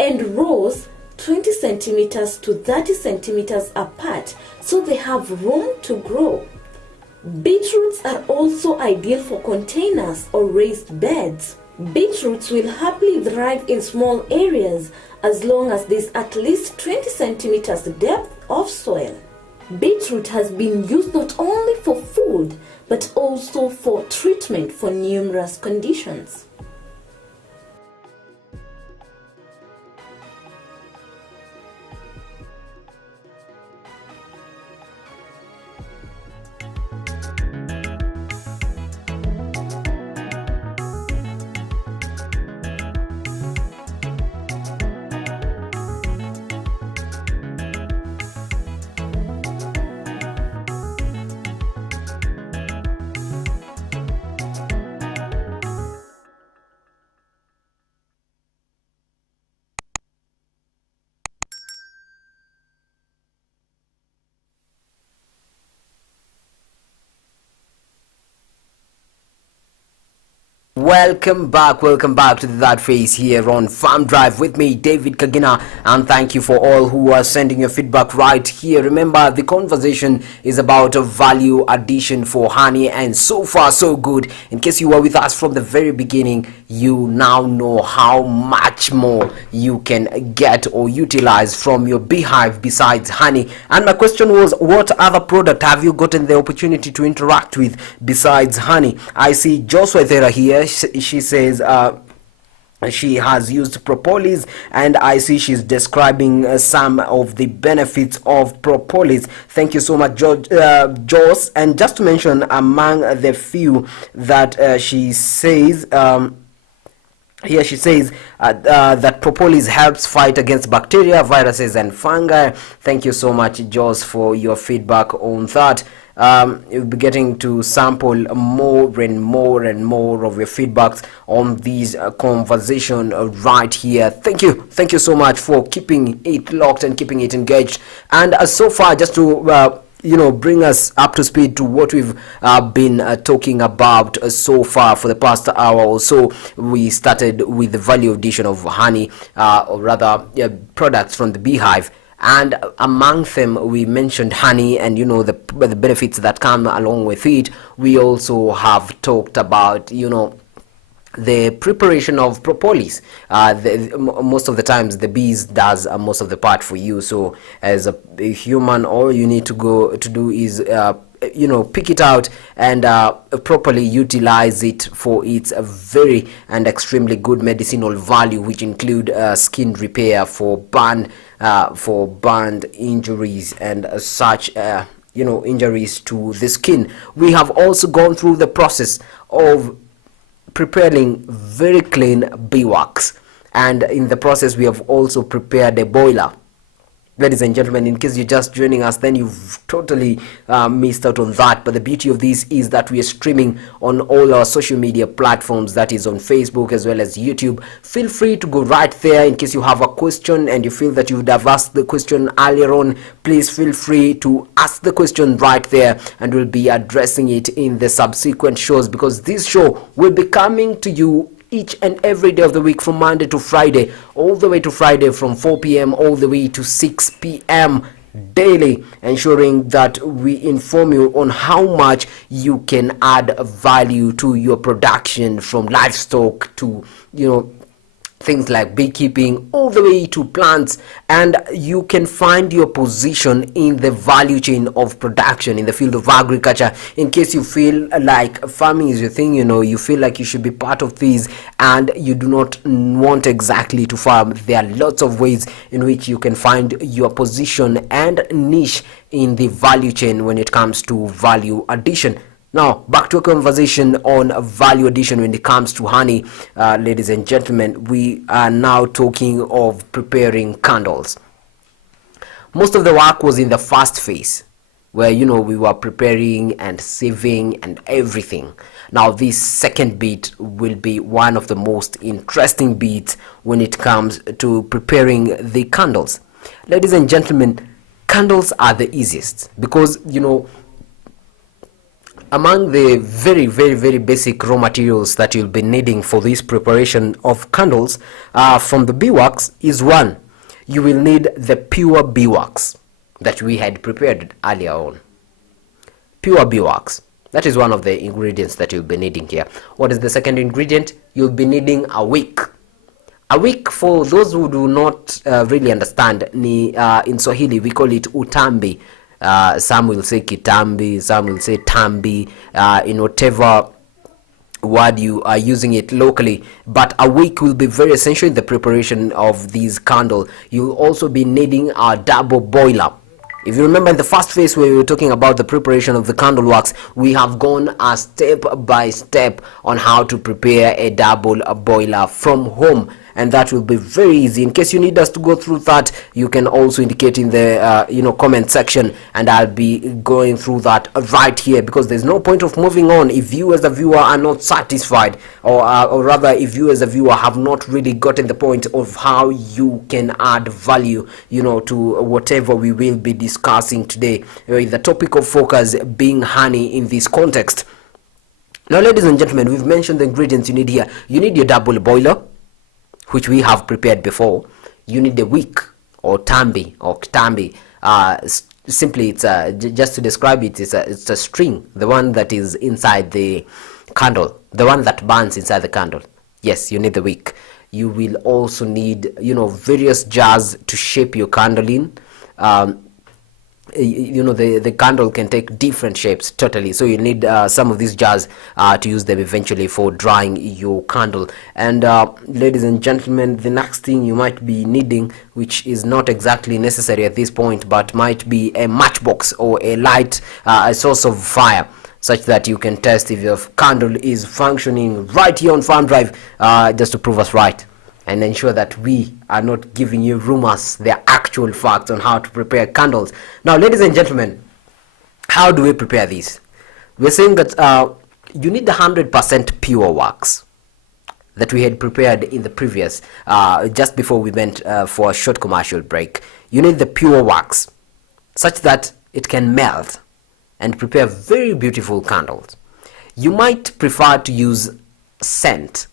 and rows 20 centimeters to 30 centimeters apart so they have room to grow. Beetroots are also ideal for containers or raised beds. Beetroots will happily thrive in small areas as long as there is at least 20 centimeters depth of soil. Beetroot has been used not only for food but also for treatment for numerous conditions. Welcome back to That Face here on Farm Drive with me, David Kagina, and thank you for all who are sending your feedback right here. Remember, the conversation is about a value addition for honey, and so far so good. In case you were with us from the very beginning, you now know how much more you can get or utilize from your beehive besides honey. And my question was, what other product have you gotten the opportunity to interact with besides honey? I see Joshua Thera here. She says she has used propolis, and I see she's describing some of the benefits of propolis. Thank you so much, Joss. And just to mention, among the few that she says, here she says that propolis helps fight against bacteria, viruses and fungi. Thank you so much, Joss, for your feedback on that. You'll be getting to sample more and more of your feedbacks on these conversation right here. Thank you so much for keeping it locked and keeping it engaged. And so far, just to bring us up to speed to what we've been talking about so far for the past hour or so. We started with the value addition of honey, or rather products from the beehive. And among them, we mentioned honey and the benefits that come along with it. We also have talked about the preparation of propolis. Most of the times the bees does most of the part for you. So as a human, all you need to do is pick it out and properly utilize it for its very and extremely good medicinal value, which include skin repair for burned injuries and such injuries to the skin. We have also gone through the process of preparing very clean beeswax, and in the process we have also prepared a boiler. Ladies and gentlemen, in case you're just joining us, then you've totally missed out on that. But the beauty of this is that we are streaming on all our social media platforms, that is on Facebook as well as YouTube. Feel free to go right there. In case you have a question and you feel that you would have asked the question earlier on, please feel free to ask the question right there, and we'll be addressing it in the subsequent shows, because this show will be coming to you each and every day of the week, from Monday to Friday, all the way to Friday, from 4 p.m. all the way to 6 p.m. daily, ensuring that we inform you on how much you can add value to your production, from livestock to things like beekeeping, all the way to plants, and you can find your position in the value chain of production in the field of agriculture. In case you feel like farming is your thing, you feel like you should be part of these and you do not want exactly to farm, there are lots of ways in which you can find your position and niche in the value chain when it comes to value addition. Now, back to a conversation on value addition when it comes to honey. Ladies and gentlemen, we are now talking of preparing candles. Most of the work was in the first phase, where, we were preparing and saving and everything. Now, this second bit will be one of the most interesting bits when it comes to preparing the candles. Ladies and gentlemen, candles are the easiest because, among the very, very, very basic raw materials that you'll be needing for this preparation of candles from the beeswax is one. You will need the pure beeswax that we had prepared earlier on. Pure beeswax. That is one of the ingredients that you'll be needing here. What is the second ingredient? You'll be needing a wick. A wick, for those who do not really understand, in Swahili we call it utambi. Some will say kitambi, some will say tambi, in whatever word you are using it locally. But a wick will be very essential in the preparation of these candle. You'll also be needing a double boiler. If you remember in the first phase where we were talking about the preparation of the candle wax, we have gone a step by step on how to prepare a double boiler from home, and that will be very easy. In case you need us to go through that, you can also indicate in the comment section, and I'll be going through that right here, because there's no point of moving on if you as a viewer are not satisfied, or rather if you as a viewer have not really gotten the point of how you can add value to whatever we will be discussing today, with the topic of focus being honey in this context. Now, ladies and gentlemen, we've mentioned the ingredients you need here. You need your double boiler, which we have prepared before. You need a wick or tambi or kitambi. Simply, it's just to describe it, it's a string, the one that is inside the candle, the one that burns inside the candle. Yes, you need the wick. You will also need various jars to shape your candle in. The candle can take different shapes totally, so you need some of these jars to use them eventually for drying your candle. And ladies and gentlemen, the next thing you might be needing, which is not exactly necessary at this point, but might be a matchbox or a light, a source of fire, such that you can test if your candle is functioning right here on Farm Drive, just to prove us right and ensure that we are not giving you rumors, they're actual facts on how to prepare candles. Now, ladies and gentlemen, how do we prepare these? We're saying that you need the 100% pure wax that we had prepared in the previous, just before we went for a short commercial break. You need the pure wax such that it can melt and prepare very beautiful candles. You might prefer to use scent.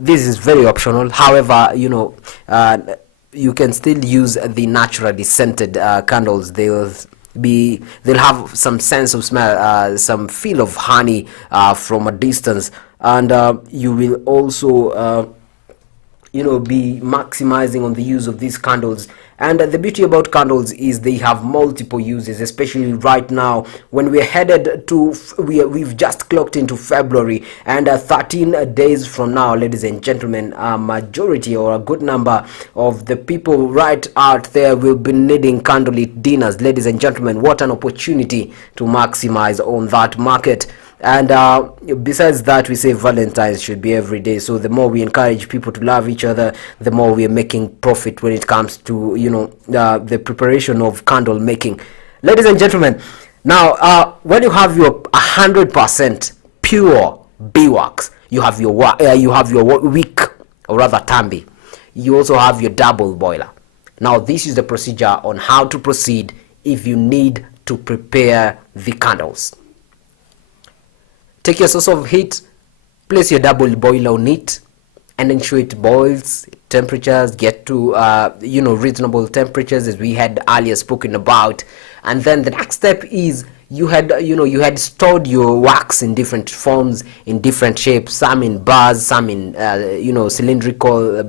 This is very optional. However, you can still use the naturally scented candles. They'll have some sense of smell, some feel of honey from a distance, and you will also be maximizing on the use of these candles. And the beauty about candles is they have multiple uses, especially right now when we're headed to, we've just clocked into February, and 13 days from now, ladies and gentlemen, a majority or a good number of the people right out there will be needing candlelit dinners. Ladies and gentlemen, what an opportunity to maximize on that market. And besides that, we say Valentine's should be every day, so the more we encourage people to love each other, the more we are making profit when it comes to the preparation of candle making. Ladies and gentlemen, now when you have your 100% pure beeswax, you have your wick, or rather tambi. You also have your double boiler. Now, this is the procedure on how to proceed if you need to prepare the candles. Take your source of heat, place your double boiler on it, and ensure it boils. Temperatures get to reasonable temperatures, as we had earlier spoken about. And then the next step is you had stored your wax in different forms, in different shapes, some in bars, some in cylindrical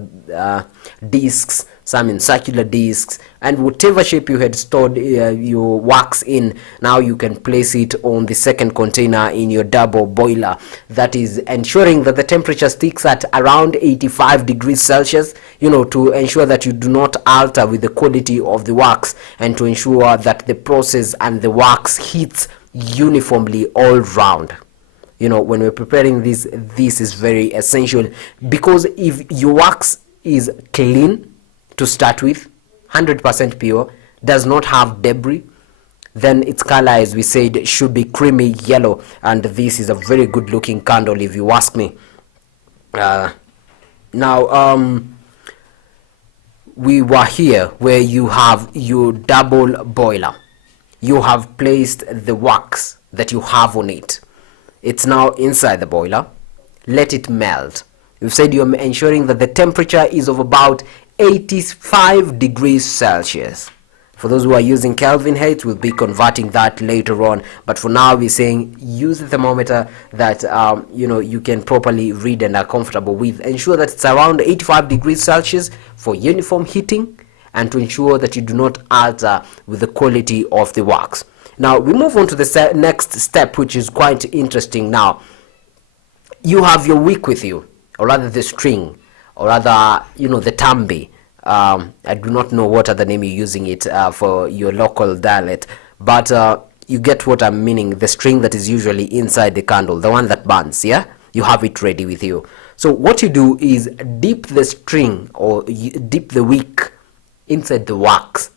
discs, some in circular discs, and whatever shape you had stored your wax in, now you can place it on the second container in your double boiler. That is ensuring that the temperature sticks at around 85 degrees Celsius, to ensure that you do not alter with the quality of the wax, and to ensure that the process and the wax heats uniformly all round. When we're preparing this is very essential, because if your wax is clean to start with, 100% pure, does not have debris, then its color, as we said, should be creamy yellow, and this is a very good looking candle if you ask me. Now we were here where you have your double boiler. You have placed the wax that you have on it. It's now inside the boiler. Let it melt. We've said you're ensuring that the temperature is of about 85 degrees Celsius. For those who are using Kelvin height, we'll be converting that later on, but for now we're saying use the thermometer that you can properly read and are comfortable with. Ensure that it's around 85 degrees Celsius for uniform heating, and to ensure that you do not alter with the quality of the wax. Now we move on to the next step, which is quite interesting. Now you have your wick with you, or rather the string, or rather the tambi. I do not know what other name you're using it for your local dialect, but you get what I'm meaning. The string that is usually inside the candle, the one that burns, yeah, you have it ready with you. So what you do is dip the string, or dip the wick inside the wax,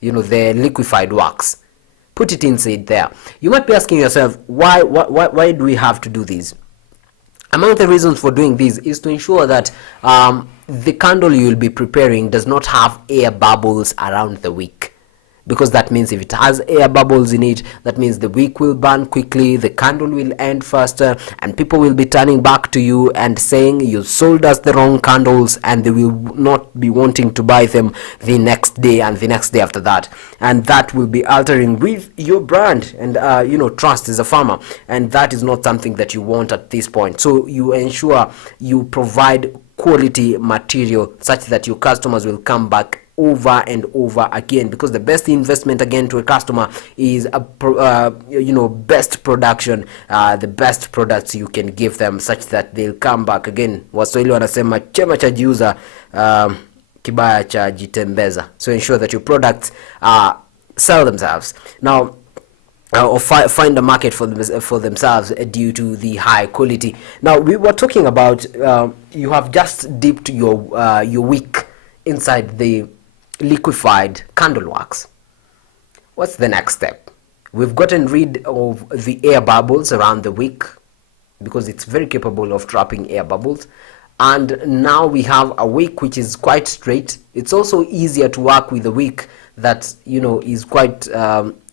the liquefied wax. Put it inside there. You might be asking yourself, why do we have to do this? Among the reasons for doing this is to ensure that the candle you will be preparing does not have air bubbles around the wick, because that means if it has air bubbles in it, that means the wick will burn quickly, the candle will end faster, and people will be turning back to you and saying you sold us the wrong candles, and they will not be wanting to buy them the next day and the next day after that, and that will be altering with your brand and trust as a farmer, and that is not something that you want at this point. So you ensure you provide quality material such that your customers will come back over and over again, because the best investment again to a customer is best production, the best products you can give them, such that they'll come back again. Waswahili wanasema chema cha jiuza kibaya cha jitembeza. So ensure that your products sell themselves now, or find a market for themselves due to the high quality. Now we were talking about you have just dipped your wick inside the liquefied candle wax. What's the next step? We've gotten rid of the air bubbles around the wick, because it's very capable of trapping air bubbles, and now we have a wick which is quite straight. It's also easier to work with a wick that is quite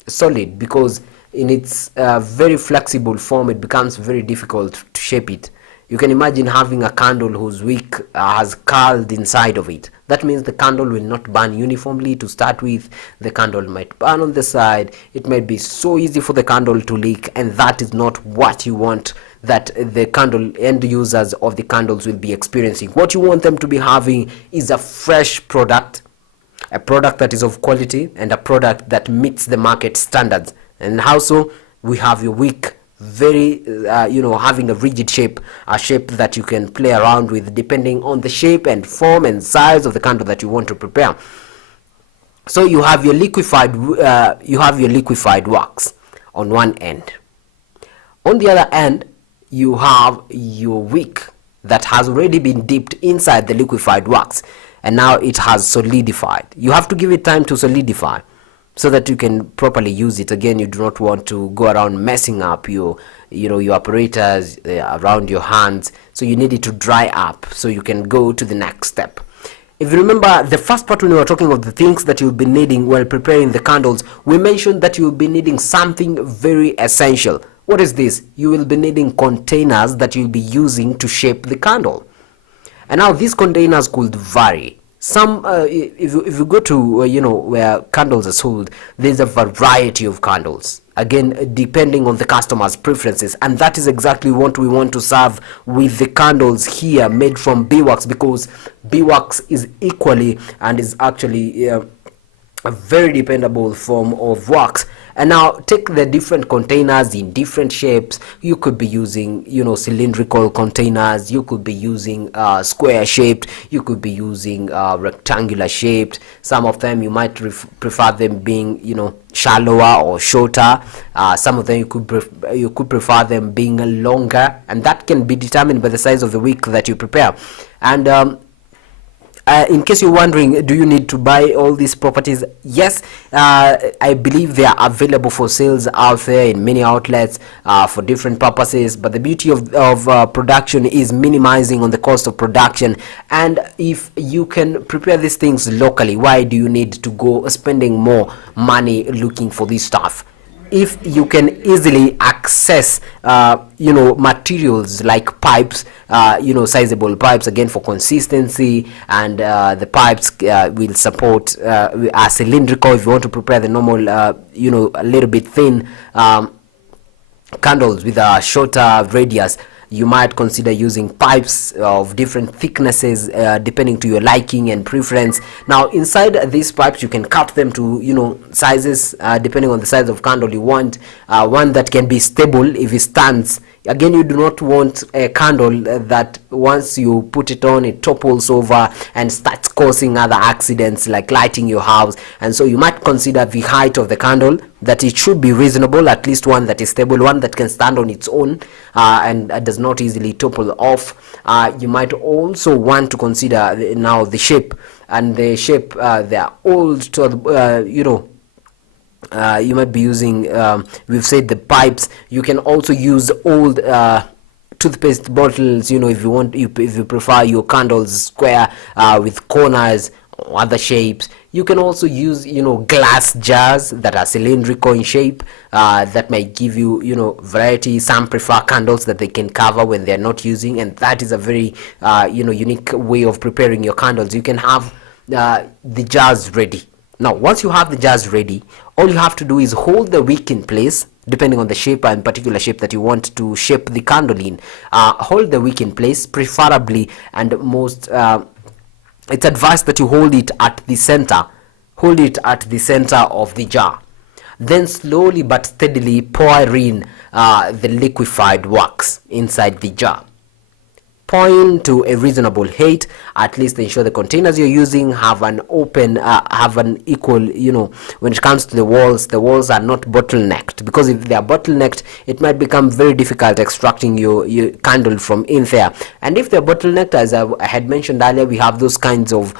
solid, because in its very flexible form it becomes very difficult to shape it. You can imagine having a candle whose wick has curled inside of it. That means the candle will not burn uniformly to start with. The candle might burn on the side. It might be so easy for the candle to leak, and that is not what you want that the candle end users of the candles will be experiencing. What you want them to be having is a fresh product, a product that is of quality, and a product that meets the market standards. And how so? We have your wick very having a rigid shape, a shape that you can play around with depending on the shape and form and size of the candle that you want to prepare. So you have your liquefied wax on one end. On the other end, you have your wick that has already been dipped inside the liquefied wax, and now it has solidified. You have to give it time to solidify so that you can properly use it. Again, you do not want to go around messing up your apparatus around your hands. So you need it to dry up so you can go to the next step. If you remember the first part, when we were talking of the things that you'll be needing while preparing the candles, we mentioned that you'll be needing something very essential. What is this? You will be needing containers that you'll be using to shape the candle. And now these containers could vary. Some if you go to where candles are sold, there's a variety of candles, again depending on the customer's preferences, and that is exactly what we want to serve with the candles here made from beeswax, because beeswax is equally and is actually a very dependable form of wax. And now take the different containers in different shapes. You could be using cylindrical containers, you could be using square shaped, you could be using rectangular shaped. Some of them you might prefer them being shallower or shorter. Some of them you could prefer them being longer, and that can be determined by the size of the wick that you prepare. And in case you're wondering, do you need to buy all these properties? Yes, I believe they are available for sales out there in many outlets for different purposes, but the beauty of production is minimizing on the cost of production. And if you can prepare these things locally, why do you need to go spending more money looking for this stuff? If you can easily access materials like pipes, sizable pipes, again for consistency, and the pipes will support are cylindrical. If you want to prepare the normal a little bit thin candles with a shorter radius, you might consider using pipes of different thicknesses depending to your liking and preference. Now inside these pipes you can cut them to sizes depending on the size of candle you want. One that can be stable if it stands. Again, you do not want a candle that once you put it on, it topples over and starts causing other accidents like lighting your house. And so you might consider the height of the candle, that it should be reasonable, at least one that is stable, one that can stand on its own and does not easily topple off. You might also want to consider now the shape, and the shape they are old to you might be using we've said the pipes. You can also use old toothpaste bottles, if you prefer your candles square with corners or other shapes. You can also use glass jars that are cylindrical in shape, that might give you variety. Some prefer candles that they can cover when they're not using, and that is a very unique way of preparing your candles. You can have the jars ready. Now once you have the jars ready, all you have to do is hold the wick in place, depending on the shape and particular shape that you want to shape the candle in. Hold the wick in place, preferably, and most it's advised that you hold it at the center. Hold it at the center of the jar. Then slowly but steadily pour in the liquefied wax inside the jar. Pour to a reasonable height. At least ensure the containers you're using have an open have an equal, when it comes to the walls are not bottlenecked, because if they are bottlenecked, it might become very difficult extracting your candle from in there. And if they're bottlenecked, as I had mentioned earlier, we have those kinds of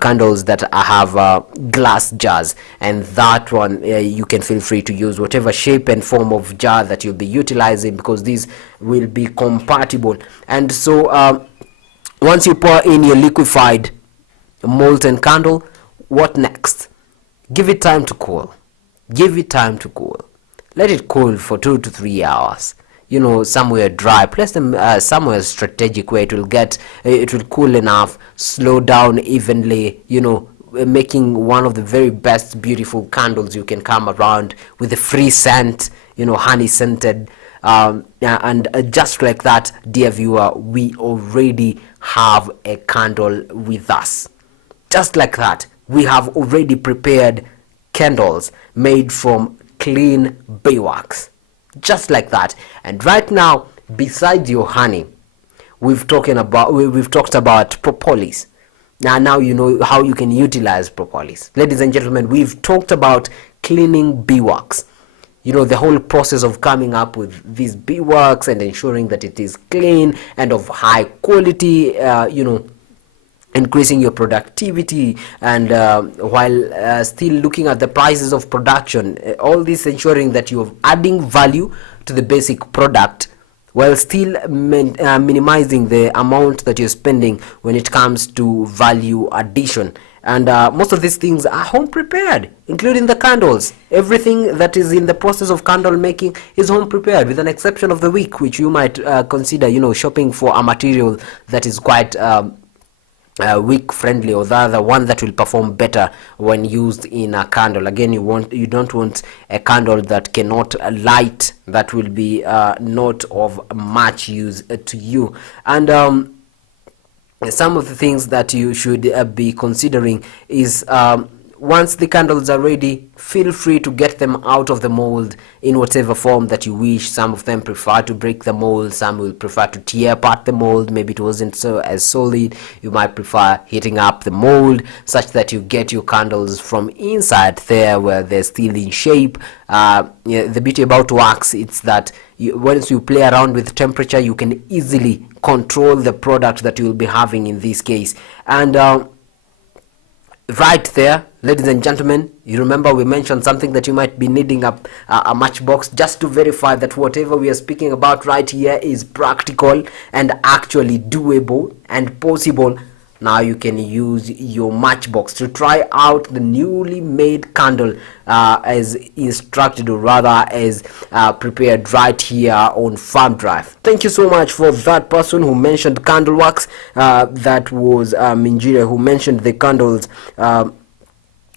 candles that have glass jars, and that one you can feel free to use whatever shape and form of jar that you'll be utilizing, because these will be compatible. And so once you pour in your liquefied molten candle, what next? Give it time to cool. Give it time to cool. Let it cool for 2 to 3 hours. Somewhere dry. Place them somewhere strategic where it will cool enough, slow down evenly, making one of the very best beautiful candles you can come around, with a free scent, honey scented. And just like that, dear viewer, we already have a candle with us. Just like that, we have already prepared candles made from clean beeswax. Just like that. And right now, besides your honey, we've talked about propolis. Now you know how you can utilize propolis. Ladies and gentlemen, we've talked about cleaning beeswax. The whole process of coming up with these beeswax and ensuring that it is clean and of high quality, increasing your productivity, and while still looking at the prices of production, all this ensuring that you're adding value to the basic product while still minimizing the amount that you're spending when it comes to value addition. And most of these things are home prepared, including the candles. Everything that is in the process of candle making is home prepared, with an exception of the wick, which you might consider shopping for a material that is quite wick friendly, or the one that will perform better when used in a candle. Again, you don't want a candle that cannot light, that will be not of much use to you. And some of the things that you should be considering is, once the candles are ready, feel free to get them out of the mold in whatever form that you wish. Some of them prefer to break the mold, some will prefer to tear apart the mold. Maybe it wasn't so as solid. You might prefer heating up the mold such that you get your candles from inside there where they're still in shape. The beauty about wax, it's that once you play around with temperature, you can easily control the product that you will be having in this case. And right there, ladies and gentlemen, you remember we mentioned something that you might be needing a matchbox, just to verify that whatever we are speaking about right here is practical and actually doable and possible. Now you can use your matchbox to try out the newly made candle as instructed, or rather as prepared right here on Farm Drive. Thank you so much for that person who mentioned candle wax. That was Minjira, who mentioned the candles.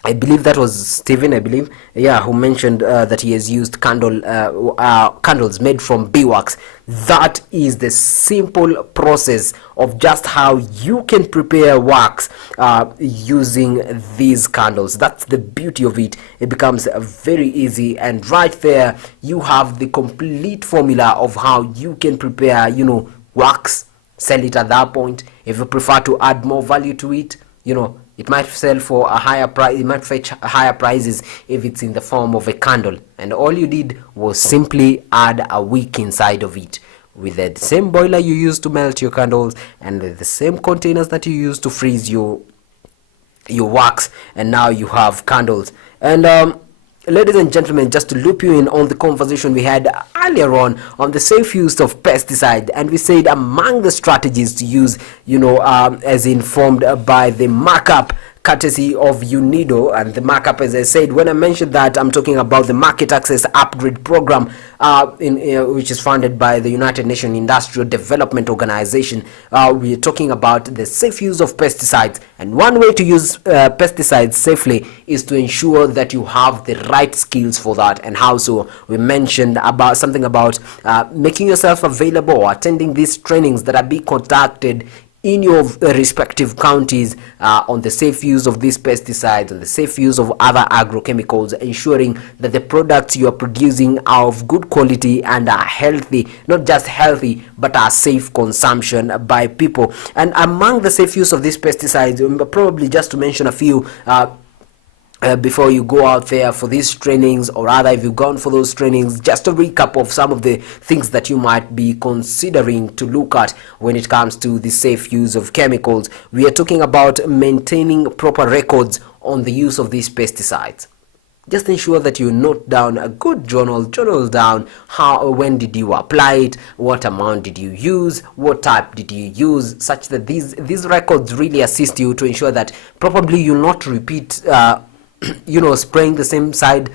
I believe that was Steven, I believe, yeah, who mentioned that he has used candles made from beeswax. That is the simple process of just how you can prepare wax using these candles. That's the beauty of it. It becomes very easy, and right there you have the complete formula of how you can prepare, wax, sell it at that point. If you prefer to add more value to it, it might sell for a higher price. It might fetch higher prices if it's in the form of a candle, and all you did was simply add a wick inside of it, with the same boiler you use to melt your candles and the same containers that you use to freeze your wax, and now you have candles. And ladies and gentlemen, just to loop you in on the conversation we had earlier on the safe use of pesticide, and we said among the strategies to use, as informed by the markup courtesy of UNIDO. And the markup, as I said, when I mentioned that, I'm talking about the Market Access Upgrade Program, which is funded by the United Nations Industrial Development Organization. We're talking about the safe use of pesticides, and one way to use pesticides safely is to ensure that you have the right skills for that. And how so? We mentioned about something about making yourself available or attending these trainings that are being conducted in your respective counties on the safe use of these pesticides and the safe use of other agrochemicals, ensuring that the products you are producing are of good quality and are healthy, not just healthy, but are safe consumption by people. And among the safe use of these pesticides, probably just to mention a few, before you go out there for these trainings, or rather if you've gone for those trainings, just a recap of some of the things that you might be considering to look at when it comes to the safe use of chemicals. We are talking about maintaining proper records on the use of these pesticides. Just ensure that you note down a good journal down when did you apply it, what amount did you use, what type did you use, such that these records really assist you to ensure that probably you'll not repeat spraying the same side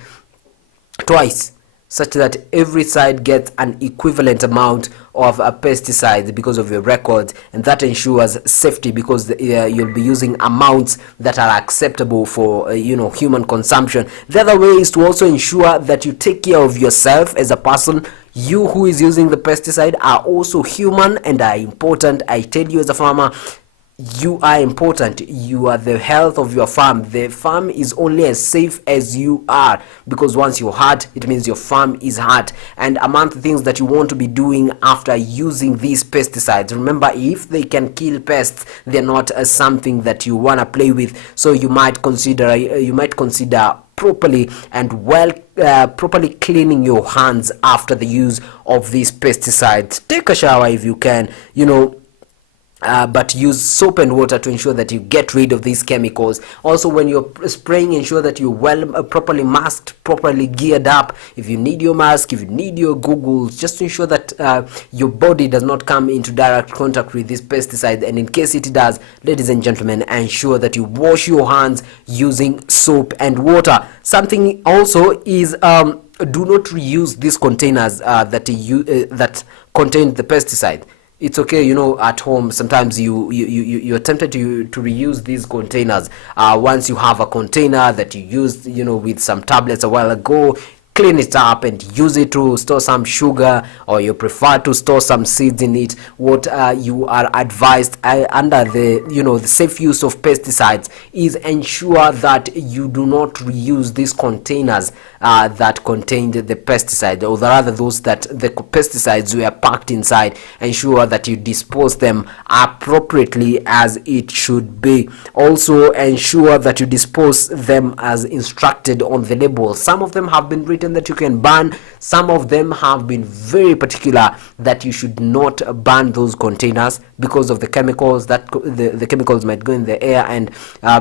twice, such that every side gets an equivalent amount of pesticides because of your records, and that ensures safety, because you'll be using amounts that are acceptable for human consumption. The other way is to also ensure that you take care of yourself as a person. You who is using the pesticide are also human and are important. I tell you, as a farmer, you are important. You are the health of your farm. The farm is only as safe as you are, because once you're hurt, it means your farm is hurt. And among the things that you want to be doing after using these pesticides, remember, if they can kill pests, they're not something that you want to play with. So you might consider properly and properly cleaning your hands after the use of these pesticides. Take a shower if you can, but use soap and water to ensure that you get rid of these chemicals. Also, when you're spraying, ensure that you're properly masked, properly geared up. If you need your mask, if you need your goggles, just to ensure that your body does not come into direct contact with this pesticide. And in case it does, ladies and gentlemen, ensure that you wash your hands using soap and water. Something also is do not reuse these containers that contain the pesticide. it's okay, at home sometimes you're tempted to reuse these containers. Once you have a container that you used with some tablets a while ago, clean it up and use it to store some sugar, or you prefer to store some seeds in it. What you are advised under the safe use of pesticides is ensure that you do not reuse these containers that contained the pesticide, or rather those that the pesticides were packed inside. Ensure that you dispose them appropriately as it should be. Also ensure that you dispose them as instructed on the label. Some of them have been written that you can burn. Some of them have been very particular that you should not burn those containers because of the chemicals that the chemicals might go in the air, and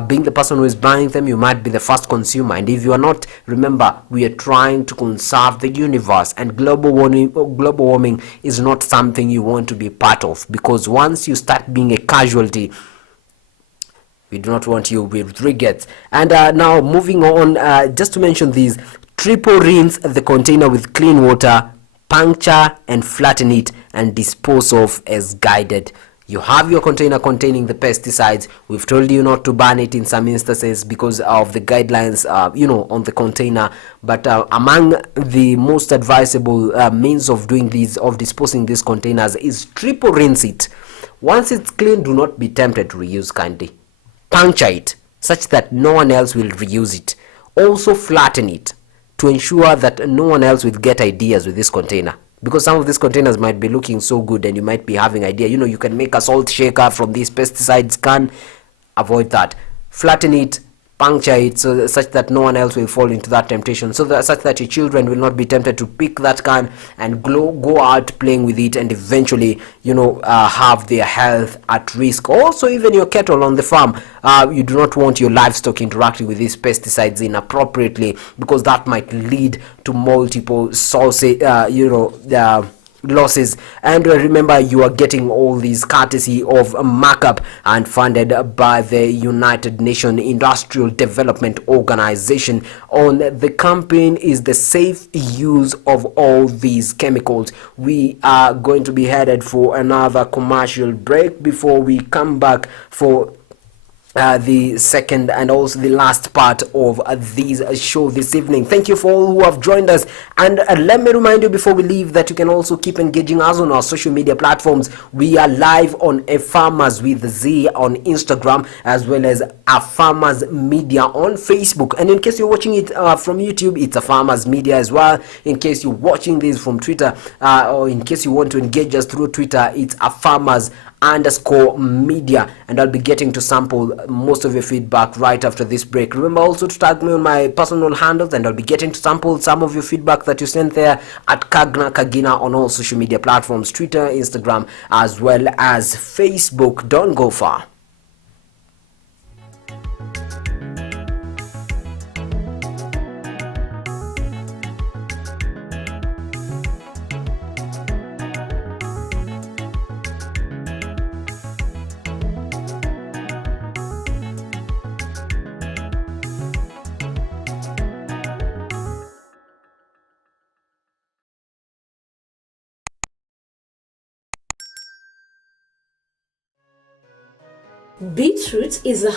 being the person who is buying them, you might be the first consumer. And if you are not, remember, we are trying to conserve the universe, and global warming is not something you want to be part of, because once you start being a casualty, we do not want you with regrets. And now moving on, just to mention these: triple rinse the container with clean water, puncture and flatten it, and dispose of as guided. You have your container containing the pesticides. We've told you not to burn it in some instances because of the guidelines on the container, but among the most advisable means of doing these, of disposing these containers, is triple rinse it. Once it's clean, do not be tempted to reuse. Kindly puncture it such that no one else will reuse it. Also flatten it to ensure that no one else will get ideas with this container, because some of these containers might be looking so good and you might be having idea, you can make a salt shaker from these pesticides can. Avoid that. Flatten it, puncture it, so such that no one else will fall into that temptation, such that your children will not be tempted to pick that can and go out playing with it, and eventually have their health at risk. Also, even your cattle on the farm, you do not want your livestock interacting with these pesticides inappropriately, because that might lead to multiple sources losses. And remember, you are getting all these courtesy of Markup and funded by the United Nations Industrial Development Organization. On the campaign is the safe use of all these chemicals. We are going to be headed for another commercial break before we come back for the second and also the last part of this show this evening. Thank you for all who have joined us, and let me remind you before we leave that you can also keep engaging us on our social media platforms. We are live on A Farmers with Z on Instagram, as well as A Farmers Media on Facebook. And in case you're watching it from YouTube, it's A Farmers Media as well. In case you're watching this from Twitter, or in case you want to engage us through Twitter, it's A Farmers _media, and I'll be getting to sample most of your feedback right after this break. Remember also to tag me on my personal handles, and I'll be getting to sample some of your feedback that you sent there at Kagna Kagina on all social media platforms, Twitter, Instagram, as well as Facebook. Don't go far. Beetroot is a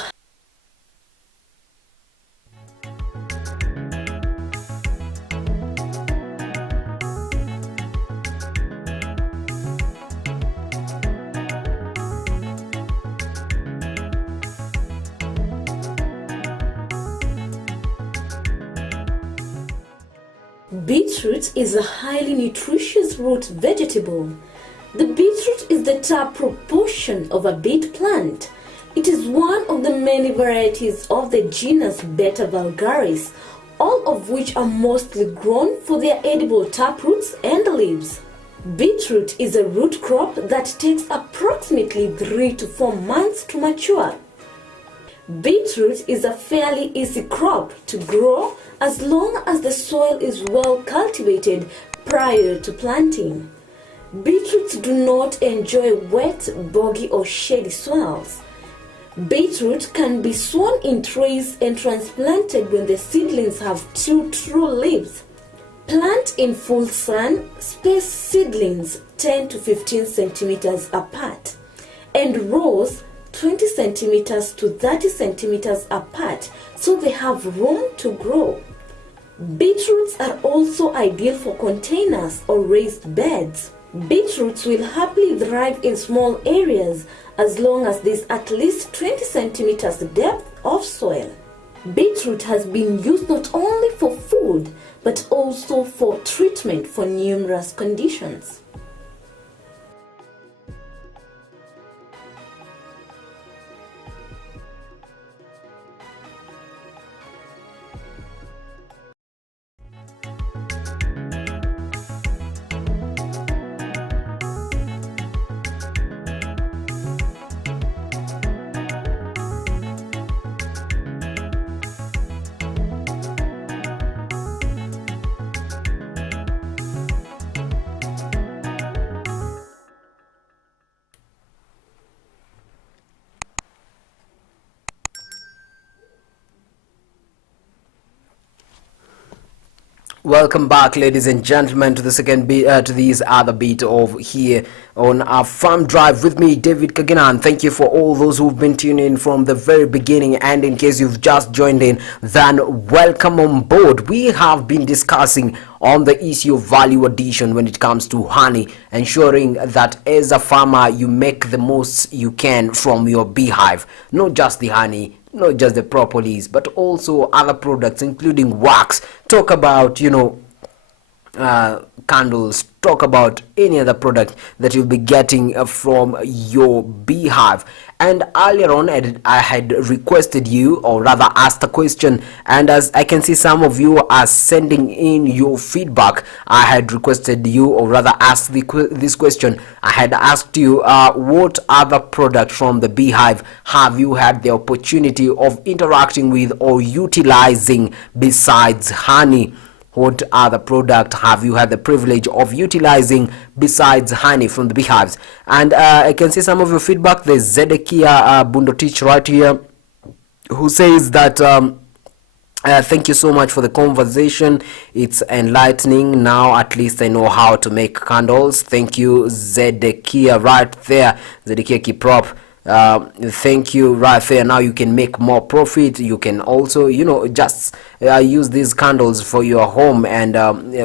Beetroot is a highly nutritious root vegetable. The beetroot is the top proportion of a beet plant. It is one of the many varieties of the genus Beta vulgaris, all of which are mostly grown for their edible taproots and leaves. Beetroot is a root crop that takes approximately 3 to 4 months to mature. Beetroot is a fairly easy crop to grow as long as the soil is well cultivated prior to planting. Beetroots do not enjoy wet, boggy or shady soils. Beetroot can be sown in trays and transplanted when the seedlings have 2 true leaves. Plant in full sun, space seedlings 10 to 15 centimeters apart, and rows 20 centimeters to 30 centimeters apart so they have room to grow. Beetroots are also ideal for containers or raised beds. Beetroots will happily thrive in small areas as long as there's at least 20 centimeters depth of soil. Beetroot has been used not only for food but also for treatment for numerous conditions. Welcome back, ladies and gentlemen, to the second beat, to this other beat of here on our farm drive with me, David Kagina. And thank you for all those who've been tuning in from the very beginning. And in case you've just joined in, then welcome on board. We have been discussing on the issue of value addition when it comes to honey, ensuring that as a farmer you make the most you can from your beehive, not just the honey, not just the propolis, but also other products including wax. Talk about candles, talk about any other product that you'll be getting from your beehive. And earlier on I had requested you, or rather asked a question, and as I can see some of you are sending in your feedback, I had requested you, or rather asked this question. I had asked you what other product from the beehive have you had the opportunity of interacting with or utilizing besides honey? What other product have you had the privilege of utilizing besides honey from the beehives? And I can see some of your feedback. There's Zedekia Bundotich right here, who says that thank you so much for the conversation. It's enlightening. Now at least I know how to make candles. Thank you, Zedekia, right there. Zedekia Kiprop. Thank you right there. Now you can make more profit. You can also just use these candles for your home and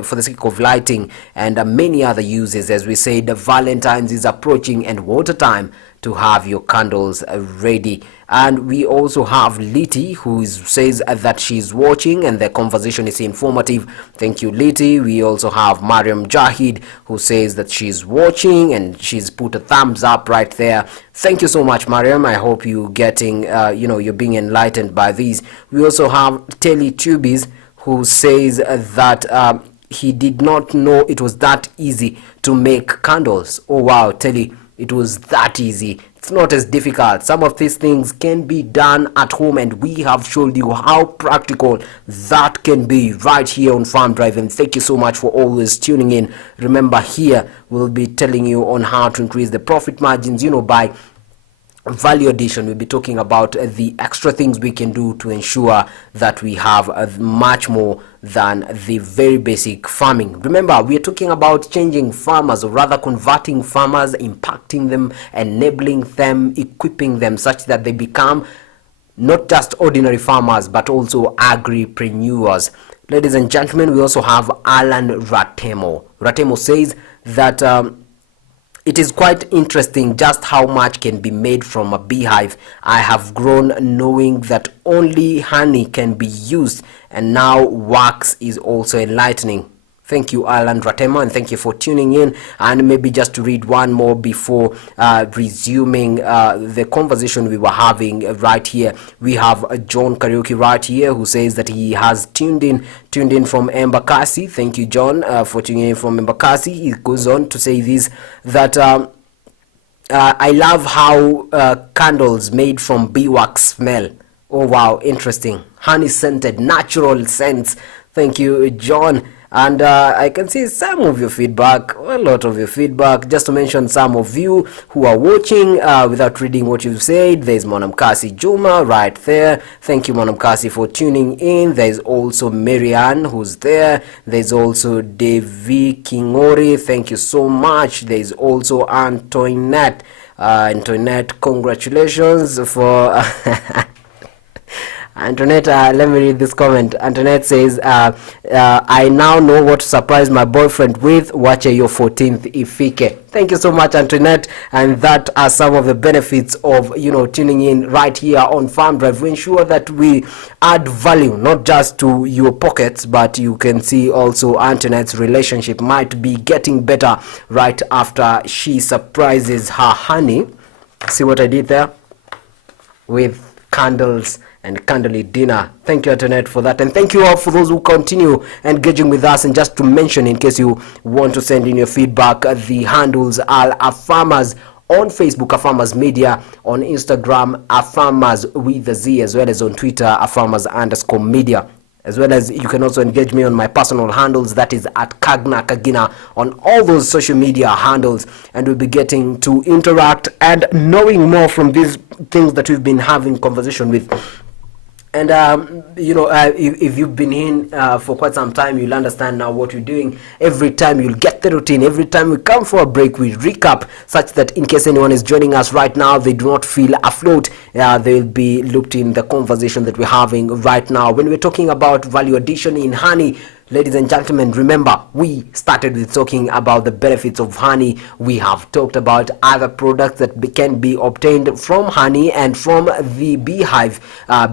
for the sake of lighting and many other uses. As we said, Valentine's is approaching and what a time to have your candles ready. And we also have Liti, who says that she's watching and the conversation is informative. Thank you, Liti. We also have Mariam Jahid, who says that she's watching and she's put a thumbs up right there. Thank you so much, Mariam. I hope you're getting you're being enlightened by these. We also have Teletubbies, who says that he did not know it was that easy to make candles. Oh wow, Telly, it was that easy. It's not as difficult. Some of these things can be done at home, and we have showed you how practical that can be right here on Farm Drive. And thank you so much for always tuning in. Remember, here we'll be telling you on how to increase the profit margins, by value addition. We'll be talking about the extra things we can do to ensure that we have much more than the very basic farming. Remember, we are talking about changing farmers, or rather converting farmers, impacting them, enabling them, equipping them such that they become not just ordinary farmers but also agripreneurs. Ladies and gentlemen, we also have Alan Ratemo. Ratemo says that it is quite interesting just how much can be made from a beehive. I have grown knowing that only honey can be used, and now wax is also enlightening. Thank you, Alan Ratema, and thank you for tuning in. And maybe just to read one more before resuming the conversation we were having right here. We have John Karaoke right here, who says that he has tuned in from Embakasi. Thank you, John, for tuning in from Embakasi. He goes on to say this, that I love how candles made from beeswax smell. Oh wow, interesting. Honey scented, natural scents. Thank you, John. And I can see some of your feedback, a lot of your feedback. Just to mention some of you who are watching without reading what you've said, there's Monamkasi Juma right there. Thank you, Monamkasi, for tuning in. There's also Marianne who's there. There's also Devi Kingori. Thank you so much. There's also Antoinette. Antoinette, congratulations for Antoinette, let me read this comment. Antoinette says, I now know what to surprise my boyfriend with. Watch your 14th Ifike. Thank you so much, Antoinette. And that are some of the benefits of, tuning in right here on Farm Drive. We ensure that we add value, not just to your pockets, but you can see also Antoinette's relationship might be getting better right after she surprises her honey. See what I did there? With candles and candlelit dinner. Thank you, Antoinette, for that. And thank you all for those who continue engaging with us. And just to mention, in case you want to send in your feedback, the handles are Farmers on Facebook, Farmers Media, on Instagram, Farmers with a Z, as well as on Twitter, Farmers_media. As well as you can also engage me on my personal handles, that is at Kagna Kagina, on all those social media handles, and we'll be getting to interact and knowing more from these things that we've been having conversation with. And if you've been in for quite some time, you'll understand now what we're doing. Every time you'll get the routine. Every time we come for a break, we recap, such that in case anyone is joining us right now, they do not feel afloat. They'll be looped in the conversation that we're having right now. When we're talking about value addition in honey, ladies and gentlemen, remember, we started with talking about the benefits of honey. We have talked about other products that can be obtained from honey and from the beehive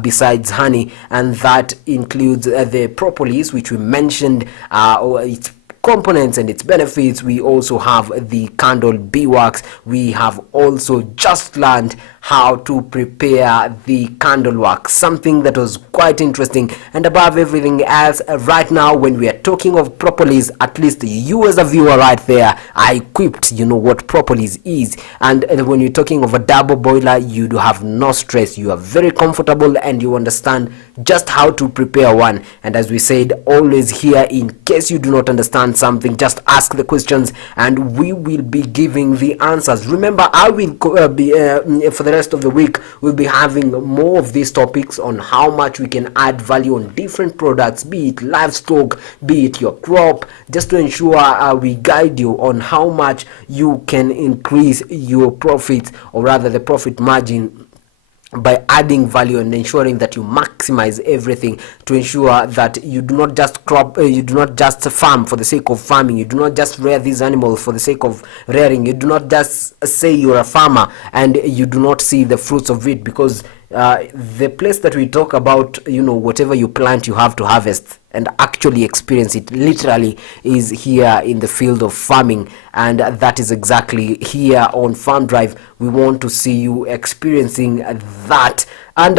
besides honey, and that includes the propolis, which we mentioned, its components and its benefits. We also have the candle beeswax. We have also just learned how to prepare the candle wax, something that was quite interesting. And above everything else, right now when we are talking of propolis, at least you as a viewer right there are equipped, you know what propolis is. And when you're talking of a double boiler, you do have no stress. You are very comfortable and you understand just how to prepare one. And as we said, always here, in case you do not understand something, just ask the questions and we will be giving the answers. Remember, I will be for the rest of the week, we'll be having more of these topics on how much we can add value on different products, be it livestock, be it your crop, just to ensure we guide you on how much you can increase your profits, or rather the profit margin, by adding value and ensuring that you maximize everything, to ensure that you do not just you do not just farm for the sake of farming, you do not just rear these animals for the sake of rearing, you do not just say you're a farmer and you do not see the fruits of it, because the place that we talk about, whatever you plant, you have to harvest and actually experience it literally, is here in the field of farming. And that is exactly here on Farm Drive. We want to see you experiencing that. And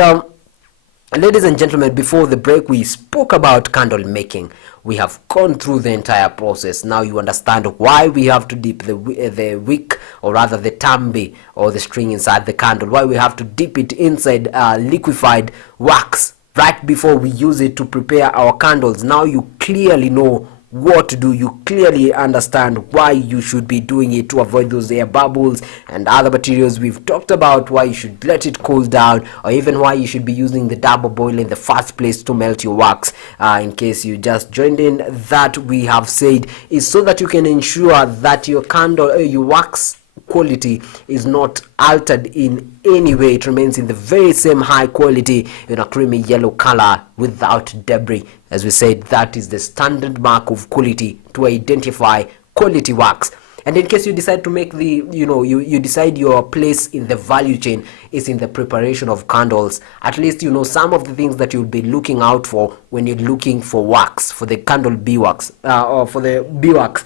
ladies and gentlemen, before the break, we spoke about candle making. We have gone through the entire process. Now you understand why we have to dip the wick, or rather the tambi, or the string inside the candle, why we have to dip it inside liquefied wax right before we use it to prepare our candles. Now you clearly know what to do. You clearly understand why you should be doing it to avoid those air bubbles and other materials. We've talked about why you should let it cool down, or even why you should be using the double boiler in the first place to melt your wax. In case you just joined in, that we have said is so that you can ensure that your candle, your wax quality is not altered in any way. It remains in the very same high quality, in a creamy yellow color without debris. As we said, that is the standard mark of quality to identify quality wax. And in case you decide to make the, you decide your place in the value chain is in the preparation of candles, at least you know some of the things that you'll be looking out for when you're looking for wax, for the candle beeswax, or for the beeswax.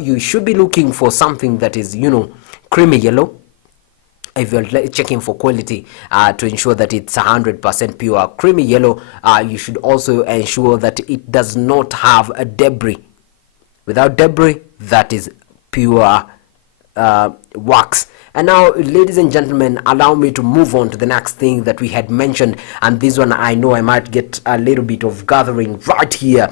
You should be looking for something that is, creamy yellow. If you're checking for quality, to ensure that it's 100% pure creamy yellow, you should also ensure that it does not have a debris. Without debris, that is pure wax. And now, ladies and gentlemen, allow me to move on to the next thing that we had mentioned. And this one, I know I might get a little bit of gathering right here.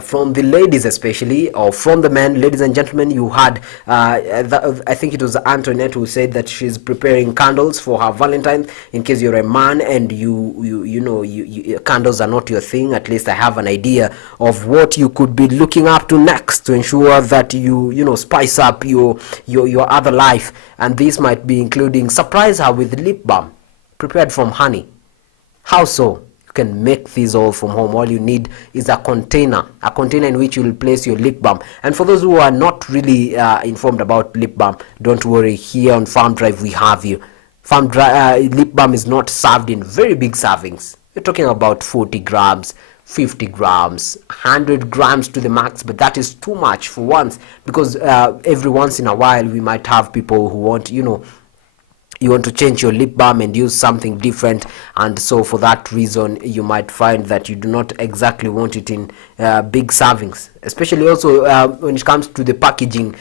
from the ladies especially, or from the men. Ladies and gentlemen, you had I think it was Antoinette who said that she's preparing candles for her Valentine. In case you're a man and you candles are not your thing, at least I have an idea of what you could be looking up to next to ensure that you spice up your other life. And this might be including surprise her with lip balm prepared from honey. How so? Can make these all from home. All you need is a container in which you will place your lip balm. And for those who are not really informed about lip balm, don't worry, here on Farm Drive we have you. Lip balm is not served in very big servings. You're talking about 40 grams, 50 grams, 100 grams to the max, but that is too much for once, because every once in a while we might have people who want, you want to change your lip balm and use something different, and so for that reason you might find that you do not exactly want it in big servings, especially also when it comes to the packaging.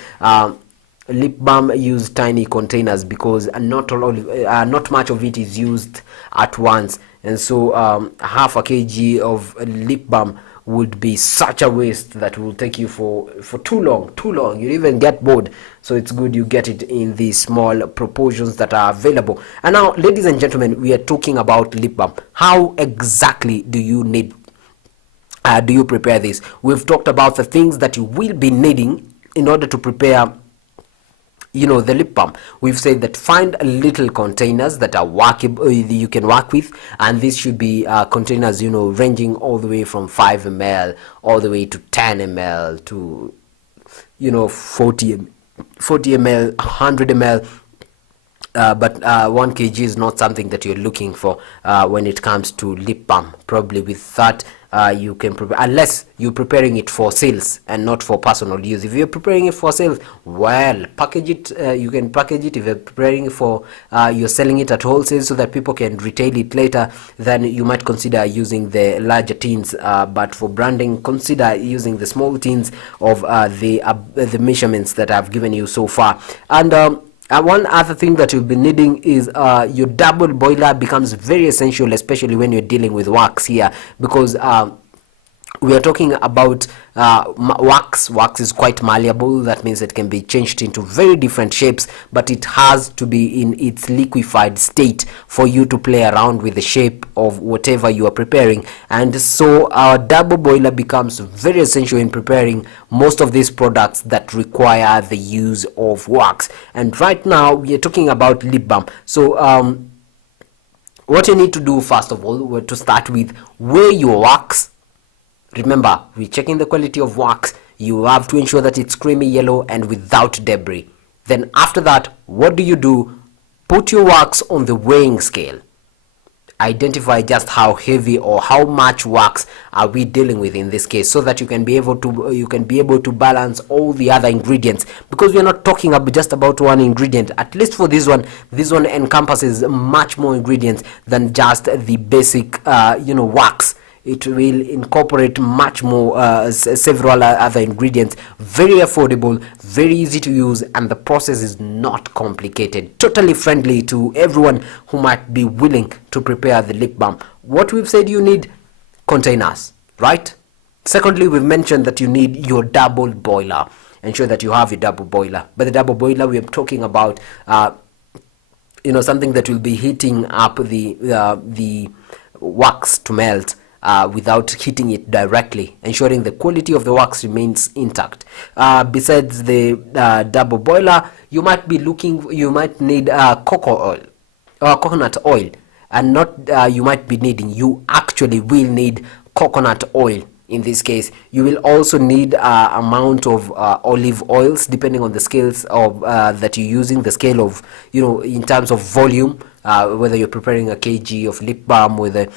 Lip balm use tiny containers because not much of it is used at once, and so half a kg of lip balm would be such a waste that will take you for too long. You'll even get bored. So it's good you get it in the small proportions that are available. And now, ladies and gentlemen, we are talking about lip balm. How exactly do you prepare this? We've talked about the things that you will be needing in order to prepare the lip balm. We've said that find little containers that are workable, you can work with, and this should be containers ranging all the way from 5 ml all the way to 10 ml to 40 ml, 100 ml. But 1 kg is not something that you're looking for when it comes to lip balm. Probably with that you can prepare, unless you're preparing it for sales and not for personal use. If you're preparing it for sales, well, package it. You can package it. If you're preparing it for you're selling it at wholesale so that people can retail it later, then you might consider using the larger tins, but for branding, consider using the small tins of the measurements that I've given you so far. And one other thing that you'll be needing is your double boiler becomes very essential, especially when you're dealing with wax here, because we are talking about wax. Wax is quite malleable. That means it can be changed into very different shapes, but it has to be in its liquefied state for you to play around with the shape of whatever you are preparing. And so our double boiler becomes very essential in preparing most of these products that require the use of wax. And right now we are talking about lip balm. So what you need to do, first of all, to start with, weigh your wax. Remember, we're checking the quality of wax. You have to ensure that it's creamy yellow and without debris. Then after that, what do? Put your wax on the weighing scale. Identify just how heavy or how much wax are we dealing with in this case, so that you can be able to balance all the other ingredients, because we are not talking just about one ingredient. At least for this one encompasses much more ingredients than just the basic wax. It will incorporate much more, several other ingredients. Very affordable, very easy to use, and the process is not complicated. Totally friendly to everyone who might be willing to prepare the lip balm. What we've said, you need containers, right? Secondly, we've mentioned that you need your double boiler. Ensure that you have a double boiler. By the double boiler, we are talking about something that will be heating up the wax to melt without heating it directly, ensuring the quality of the wax remains intact. Besides the double boiler, you might need coconut oil, and you actually will need coconut oil. In this case, you will also need amount of olive oils, depending on the scales of that you're using, the scale of in terms of volume, whether you're preparing a kg of lip balm, whether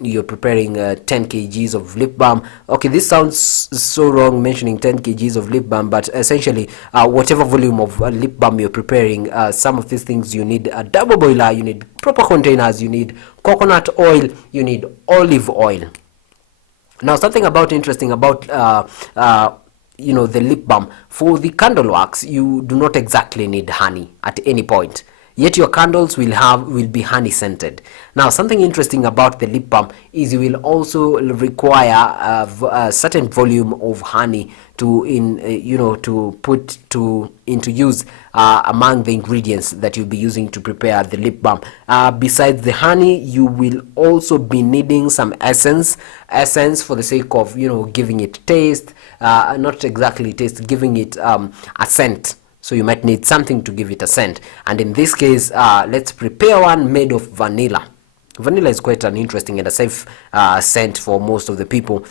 you're preparing 10 kgs of lip balm. Okay, this sounds so wrong mentioning 10 kgs of lip balm, but essentially whatever volume of lip balm you're preparing, some of these things you need a double boiler, you need proper containers, you need coconut oil, you need olive oil. Now, something interesting about the lip balm. For the candle wax, you do not exactly need honey at any point. yet your candles will be honey scented. Now, something interesting about the lip balm is you will also require a certain volume of honey to to put into use among the ingredients that you'll be using to prepare the lip balm. Besides the honey, you will also be needing some essence for the sake of giving it taste, not exactly taste, giving it a scent. So you might need something to give it a scent, and in this case let's prepare one made of vanilla. Vanilla is quite an interesting and a safe scent for most of the people,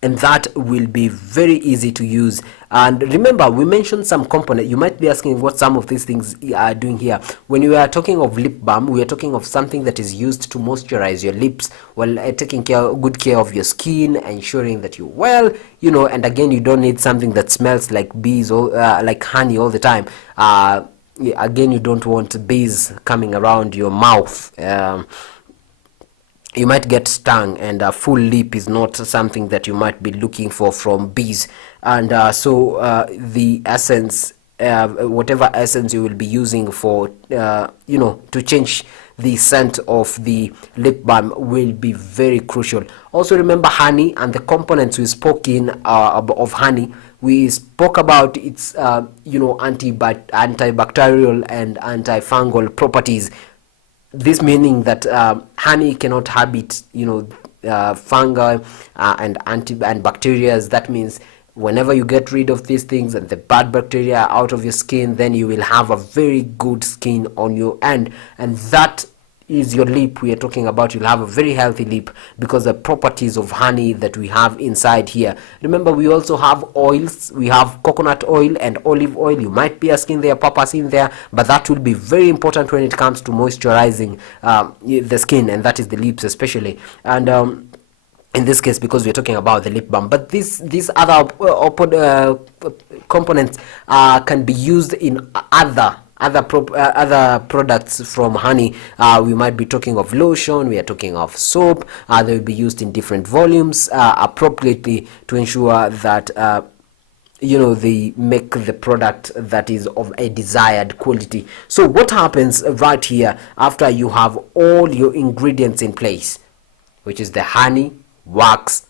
and that will be very easy to use. And remember, we mentioned some component. You might be asking what some of these things are doing here. When we are talking of lip balm, we are talking of something that is used to moisturize your lips while taking good care of your skin, ensuring that you're well, and again, you don't need something that smells like bees or like honey all the time. Again, you don't want bees coming around your mouth. You might get stung, and a full lip is not something that you might be looking for from bees. And so the essence, whatever essence you will be using for to change the scent of the lip balm will be very crucial. Also remember honey and the components we spoke in of honey. We spoke about its antibacterial and antifungal properties. This meaning that honey cannot habit fungi and bacteria. That means whenever you get rid of these things and the bad bacteria out of your skin, then you will have a very good skin on your end, and that is your lip we are talking about. You'll have a very healthy lip because the properties of honey that we have inside here. Remember, we also have oils. We have coconut oil and olive oil. You might be asking their purpose in there, but that will be very important when it comes to moisturizing the skin, and that is the lips especially. And in this case, because we're talking about the lip balm, but these other components can be used in other products from honey. We might be talking of lotion, we are talking of soap. They will be used in different volumes appropriately to ensure that they make the product that is of a desired quality. So what happens right here after you have all your ingredients in place, which is the honey, wax,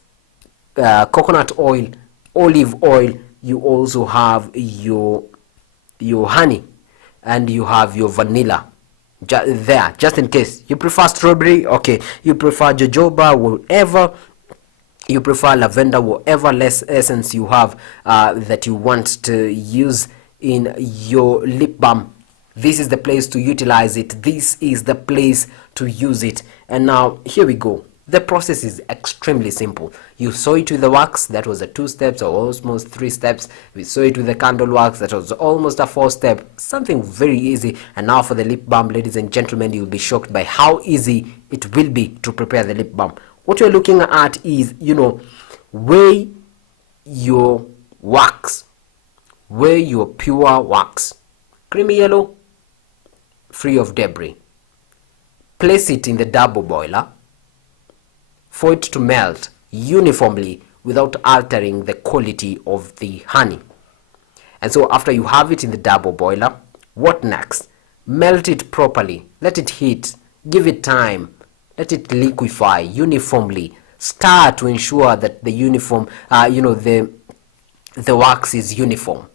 coconut oil, olive oil, you also have your honey, and you have your vanilla there, just in case you prefer strawberry, okay, you prefer jojoba, whatever you prefer, lavender, whatever less essence you have that you want to use in your lip balm. This is the place to utilize it. This is the place to use it. And now here we go. The process is extremely simple. You saw it with the wax, that was a 2 steps or almost 3 steps. We saw it with the candle wax, that was almost a 4 step. Something very easy. And now for the lip balm, ladies and gentlemen, you'll be shocked by how easy it will be to prepare the lip balm. What you're looking at is, weigh your wax, weigh your pure wax, creamy yellow, free of debris. Place it in the double boiler for it to melt uniformly without altering the quality of the honey. And so after you have it in the double boiler, what next? Melt it properly, let it heat, give it time, let it liquefy uniformly. Stir to ensure that the the wax is uniform.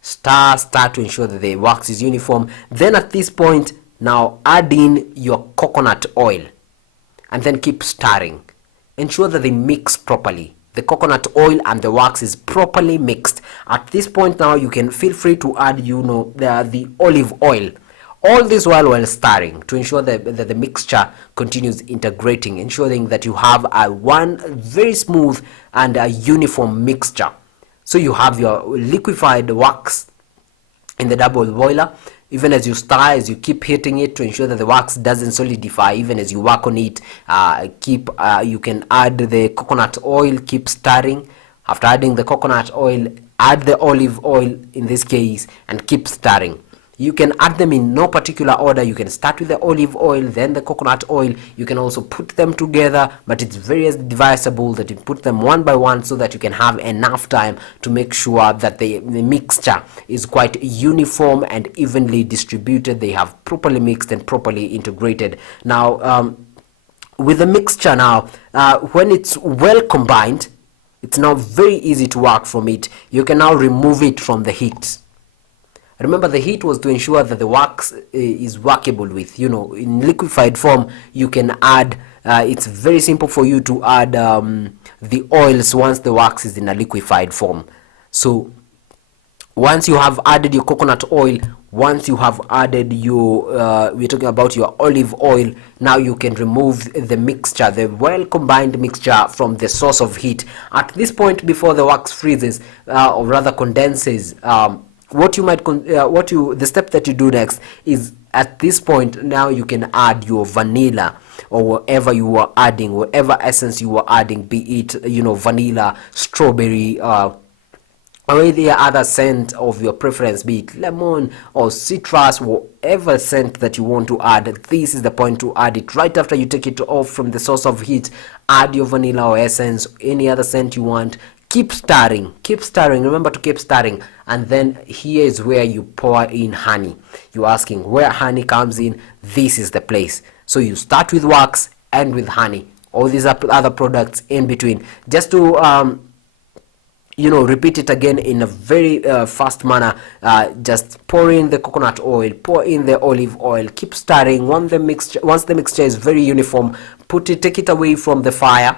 Stir to ensure that the wax is uniform. Then at this point, now add in your coconut oil and then keep stirring. Ensure that they mix properly. The coconut oil and the wax is properly mixed. At this point now, you can feel free to add the olive oil. All this while stirring to ensure that the mixture continues integrating, ensuring that you have one very smooth and a uniform mixture. So you have your liquefied wax in the double boiler. Even as you stir, as you keep hitting it to ensure that the wax doesn't solidify, even as you work on it, you can add the coconut oil, keep stirring. After adding the coconut oil, add the olive oil in this case and keep stirring. You can add them in no particular order. You can start with the olive oil, then the coconut oil. You can also put them together, but it's very advisable that you put them one by one so that you can have enough time to make sure that the mixture is quite uniform and evenly distributed. They have properly mixed and properly integrated. Now, with the mixture now, when it's well combined, it's now very easy to work from it. You can now remove it from the heat. Remember, the heat was to ensure that the wax is workable with. In liquefied form, you can add, it's very simple for you to add the oils once the wax is in a liquefied form. So once you have added your coconut oil, once you have added your, we're talking about your olive oil, now you can remove the mixture, the well combined mixture from the source of heat. At this point, before the wax freezes, or rather condenses, the step that you do next is, at this point, now you can add your vanilla or whatever you are adding, whatever essence you are adding, be it vanilla, strawberry, or any other scent of your preference, be it lemon or citrus, whatever scent that you want to add. This is the point to add it right after you take it off from the source of heat. Add your vanilla or essence, any other scent you want. Keep stirring, remember to keep stirring. And then here is where you pour in honey. You're asking where honey comes in. This is the place. So you start with wax and with honey. All these are other products in between. Just to repeat it again in a very fast manner. Just pour in the coconut oil, pour in the olive oil, keep stirring. Once the mixture is very uniform, take it away from the fire,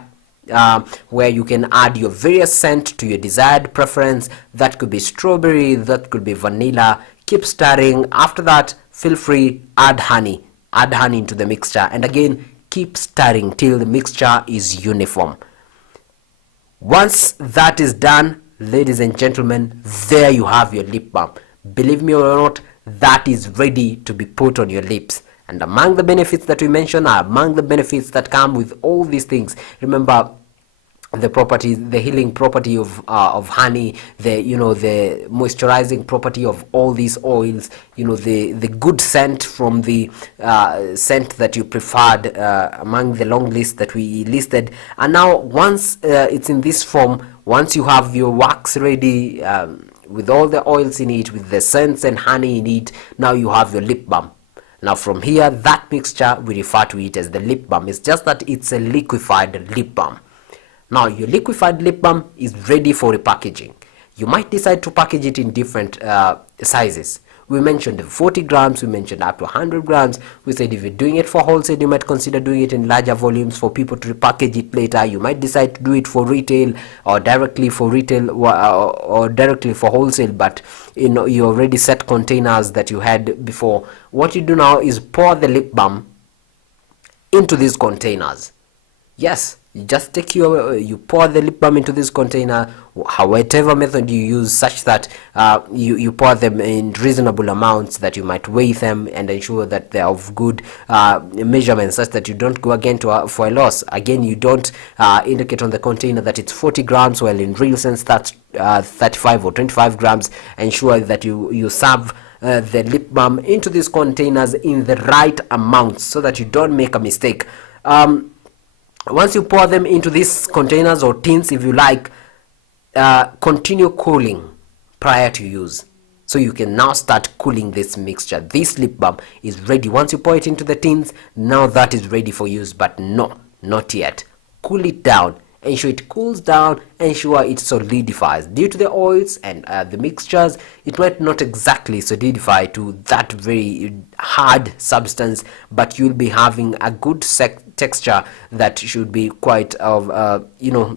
where you can add your various scent to your desired preference. That could be strawberry, that could be vanilla. Keep stirring. After that, feel free, add honey into the mixture, and again keep stirring till the mixture is uniform. Once that is done, ladies and gentlemen, there you have your lip balm. Believe me or not, that is ready to be put on your lips. And among the benefits that we mentioned are among the benefits that come with all these things. Remember, the healing property of honey, the moisturizing property of all these oils, the good scent from the scent that you preferred among the long list that we listed. And now once it's in this form, once you have your wax ready with all the oils in it, with the scents and honey in it, now you have your lip balm. Now from here, that mixture, we refer to it as the lip balm. It's just that it's a liquefied lip balm. Now your liquefied lip balm is ready for repackaging. You might decide to package it in different sizes. We mentioned 40 grams, we mentioned up to 100 grams. We said if you're doing it for wholesale, you might consider doing it in larger volumes for people to repackage it later. You might decide to do it for retail or directly for retail or directly for wholesale, but you already set containers that you had before. What you do now is pour the lip balm into these containers. Yes, you just take you pour the lip balm into this container, whatever method you use, such that you pour them in reasonable amounts, that you might weigh them and ensure that they're of good measurements, such that you don't go again for a loss. Again, you don't indicate on the container that it's 40 grams, while in real sense that's 35 or 25 grams. Ensure that you serve the lip balm into these containers in the right amounts so that you don't make a mistake. Once you pour them into these containers or tins, if you like, continue cooling prior to use. So you can now start cooling this mixture. This lip balm is ready. Once you pour it into the tins, now that is ready for use. But no, not yet. Cool it down. Ensure it cools down. Ensure it solidifies. Due to the oils and the mixtures, it might not exactly solidify to that very hard substance, but you'll be having a good texture that should be quite of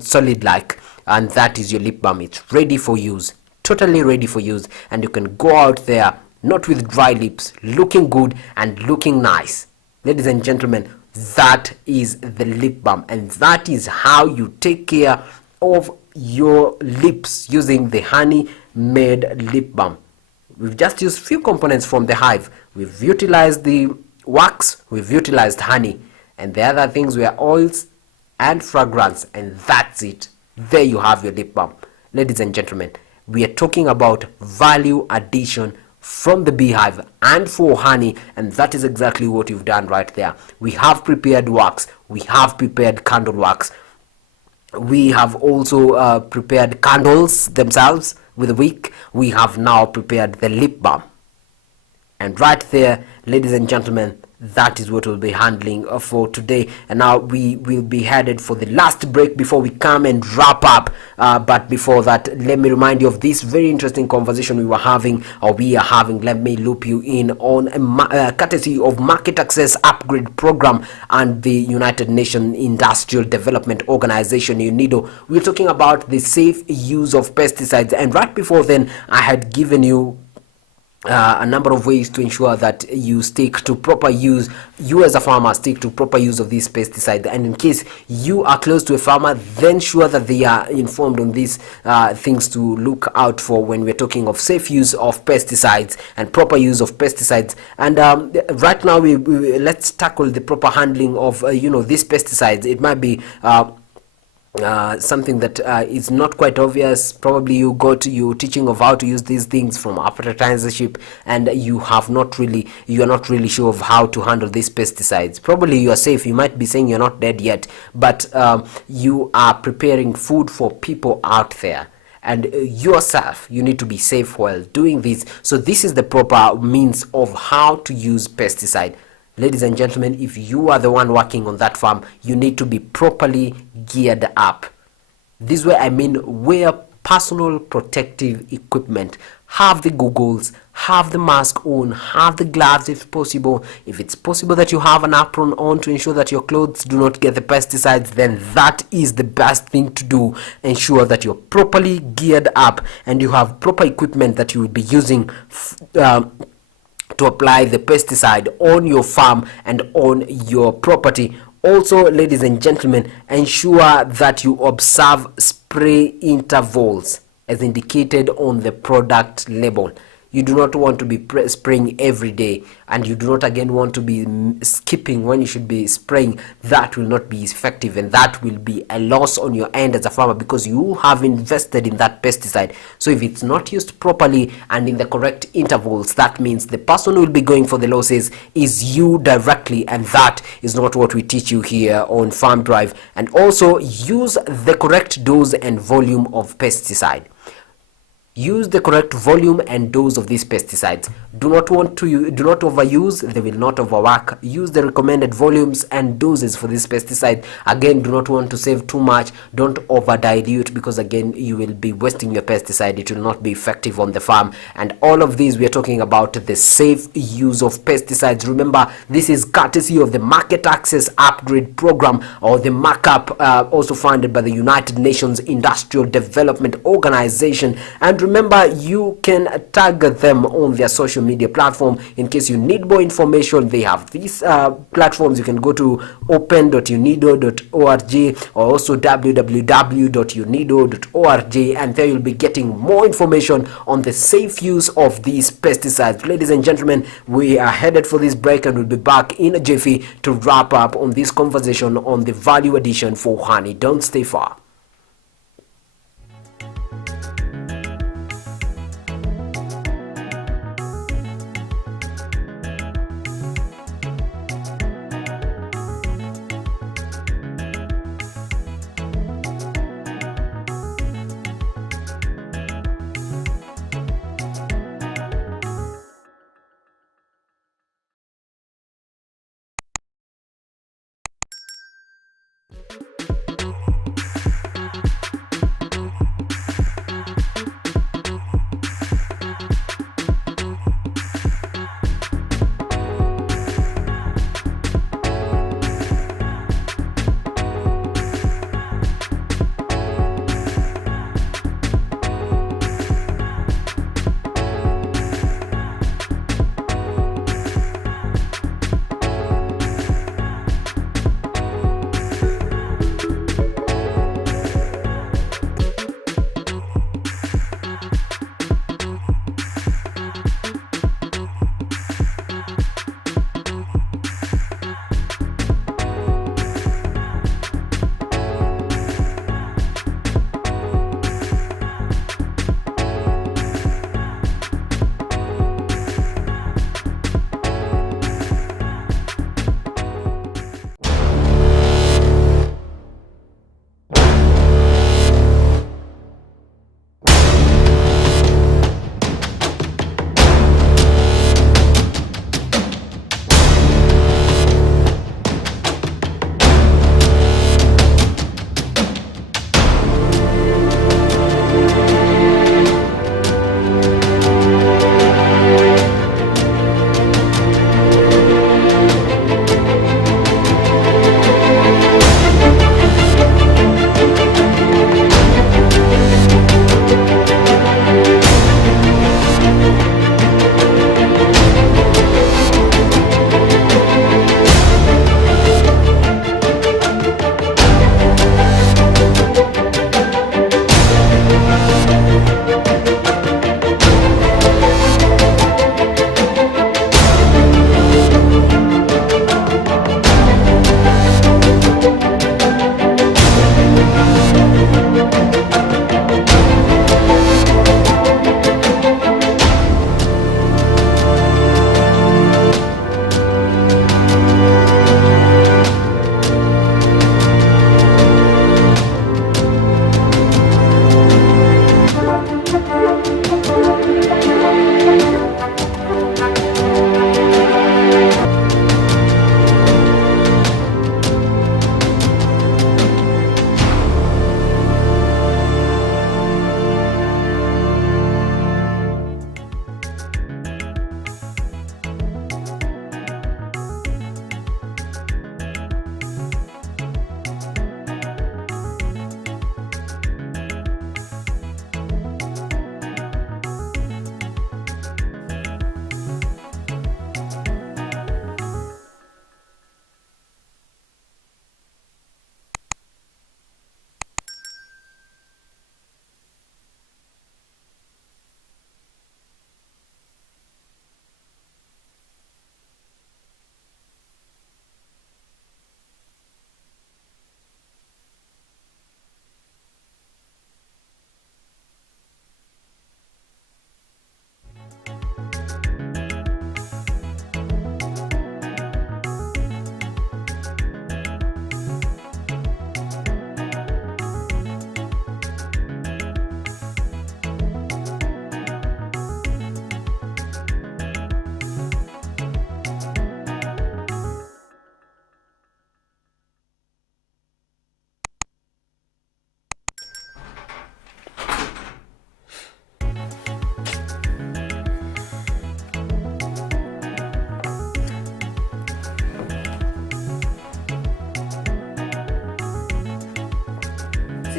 solid like, and that is your lip balm. It's ready for use, totally ready for use, and you can go out there not with dry lips, looking good and looking nice. Ladies and gentlemen, that is the lip balm, and that is how you take care of your lips using the honey made lip balm. We've just used few components from the hive. We've utilized the wax, we've utilized honey, and the other things were oils and fragrance, and that's it. There you have your lip balm. Ladies and gentlemen, we are talking about value addition from the beehive and for honey, and that is exactly what you've done right there. We have prepared wax, we have prepared candle wax, we have also prepared candles themselves with a wick, we have now prepared the lip balm. And right there, ladies and gentlemen, that is what we'll be handling for today. And now we will be headed for the last break before we come and wrap up. But before that, let me remind you of this very interesting conversation we are having. Let me loop you in on a courtesy of Market Access Upgrade Program and the United Nations Industrial Development Organization, UNIDO. We're talking about the safe use of pesticides. And right before then, I had given you a number of ways to ensure that you stick to proper use. You as a farmer stick to proper use of these pesticides, and in case you are close to a farmer, then sure that they are informed on these things to look out for when we're talking of safe use of pesticides and proper use of pesticides. And right now we let's tackle the proper handling of these pesticides. It might be something that is not quite obvious. Probably you got your teaching of how to use these things from apprenticeship, and you are not really sure of how to handle these pesticides. Probably you are safe, you might be saying you're not dead yet, but you are preparing food for people out there, and yourself, you need to be safe while doing this. So this is the proper means of how to use pesticide. Ladies and gentlemen, if you are the one working on that farm, you need to be properly geared up. This way I mean wear personal protective equipment. Have the goggles, have the mask on, have the gloves if possible. If it's possible that you have an apron on to ensure that your clothes do not get the pesticides, then that is the best thing to do. Ensure that you're properly geared up and you have proper equipment that you will be using to apply the pesticide on your farm and on your property. Also, ladies and gentlemen, ensure that you observe spray intervals as indicated on the product label. You do not want to be spraying every day, and you do not again want to be skipping when you should be spraying. That will not be effective, and that will be a loss on your end as a farmer, because you have invested in that pesticide. So if it's not used properly and in the correct intervals, that means the person who will be going for the losses is you directly, and that is not what we teach you here on Farm Drive. And also use the correct dose and volume of pesticide. Use the correct volume and dose of these pesticides. Do not overuse, they will not overwork. Use the recommended volumes and doses for this pesticide. Again, do not want to save too much. Don't over dilute, because again you will be wasting your pesticide. It will not be effective on the farm. And all of these, we are talking about the safe use of pesticides. Remember, this is courtesy of the Market Access Upgrade Program, or the markup, also funded by the United Nations Industrial Development Organization. And remember, you can tag them on their social media platform in case you need more information. They have these platforms. You can go to open.unido.org or also www.unido.org, and there you'll be getting more information on the safe use of these pesticides. Ladies and gentlemen, we are headed for this break, and we'll be back in a jiffy to wrap up on this conversation on the value addition for honey. Don't stay far.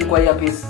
kwa earpiece.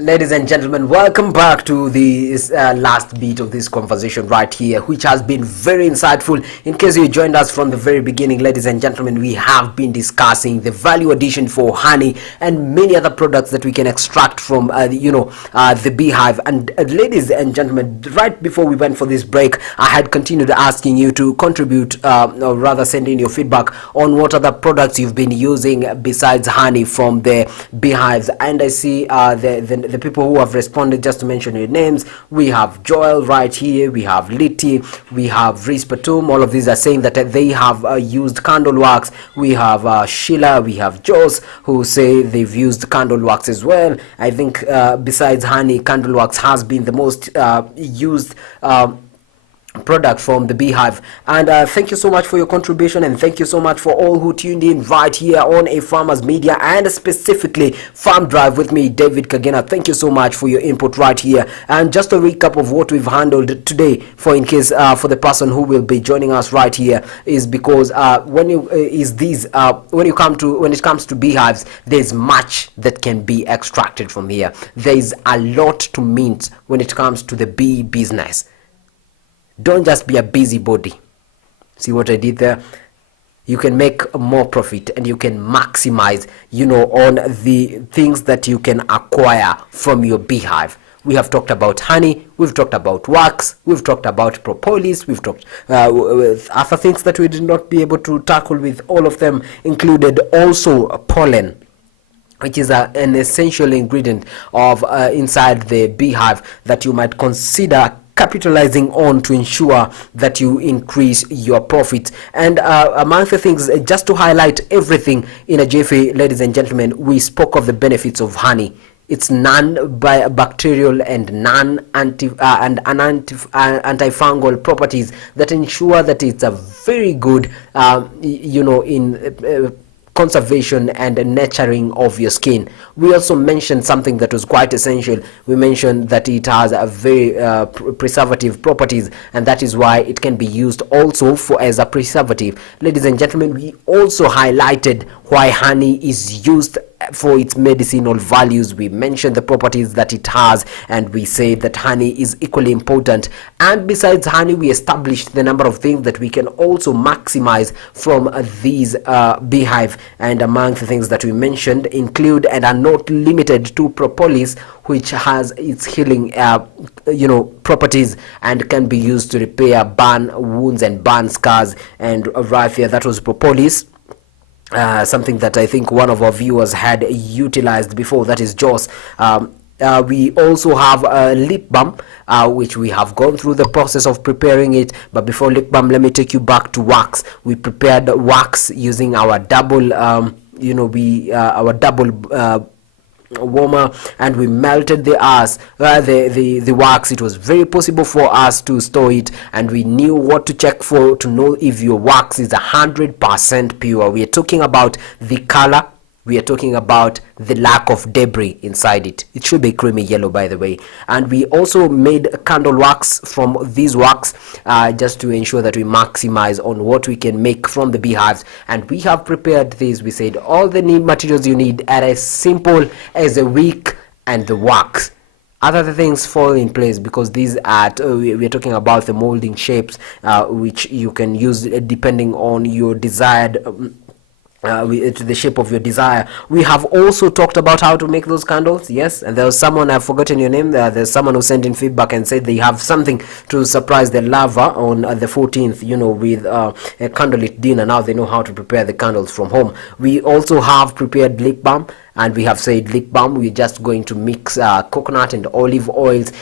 Ladies and gentlemen, welcome back to the last bit of this conversation right here, which has been very insightful. In case you joined us from the very beginning, ladies and gentlemen, we have been discussing the value addition for honey and many other products that we can extract from the beehive. And ladies and gentlemen, right before we went for this break, I had continued asking you to contribute, or rather send in your feedback on what other products you've been using besides honey from the beehives. And I see the people who have responded, just to mention your names, we have Joel right here, we have Liti, we have Reese Patum. All of these are saying that they have used candle wax. We have Sheila, we have Joss, who say they've used candle wax as well. I think besides honey, candle wax has been the most used product from the beehive. And thank you so much for your contribution, and thank you so much for all who tuned in right here on A Farmers Media, and specifically Farm Drive with me, David Kagena. Thank you so much for your input right here. And just a recap of what we've handled today, for in case for the person who will be joining us right here, is because when it comes to beehives, there's much that can be extracted from here. There's a lot to mint when it comes to the bee business. Don't just be a busybody. See what I did there? You can make more profit, and you can maximize, on the things that you can acquire from your beehive. We have talked about honey, we've talked about wax, we've talked about propolis, we've talked with other things that we did not be able to tackle with. All of them included also pollen, which is an essential ingredient of inside the beehive that you might consider capitalizing on to ensure that you increase your profit. And among the things, just to highlight everything in a jiffy, ladies and gentlemen, we spoke of the benefits of honey. It's non-bacterial and antifungal properties that ensure that it's a very good in conservation and nurturing of your skin. We also mentioned something that was quite essential. We mentioned that it has a very preservative properties, and that is why it can be used also as a preservative. Ladies and gentlemen, we also highlighted why honey is used for its medicinal values. We mentioned the properties that it has, and we say that honey is equally important. And besides honey, we established the number of things that we can also maximize from these beehive. And among the things that we mentioned include and are not limited to propolis, which has its healing properties and can be used to repair burn wounds and burn scars. And right here, that was propolis. Something that I think one of our viewers had utilized before, that is Joss. We also have lip balm, which we have gone through the process of preparing it. But before lip balm, let me take you back to wax. We prepared wax using our double warmer, and we melted the wax. It was very possible for us to store it, and we knew what to check for to know if your wax is 100% pure. We are talking about the color, we are talking about the lack of debris inside it. It should be creamy yellow, by the way. And we also made candle wax from these wax, just to ensure that we maximize on what we can make from the beehives. And we have prepared these. We said all the materials you need are as simple as a wick and the wax. Other things fall in place, because these are we are talking about the molding shapes, which you can use depending on your desired to the shape of your desire. We have also talked about how to make those candles. Yes, and there was someone, I've forgotten your name, there's someone who sent in feedback and said they have something to surprise their lover on the 14th, with a candlelit dinner. Now they know how to prepare the candles from home. We also have prepared lip balm. and we have said lip balm, we're just going to mix coconut and olive oils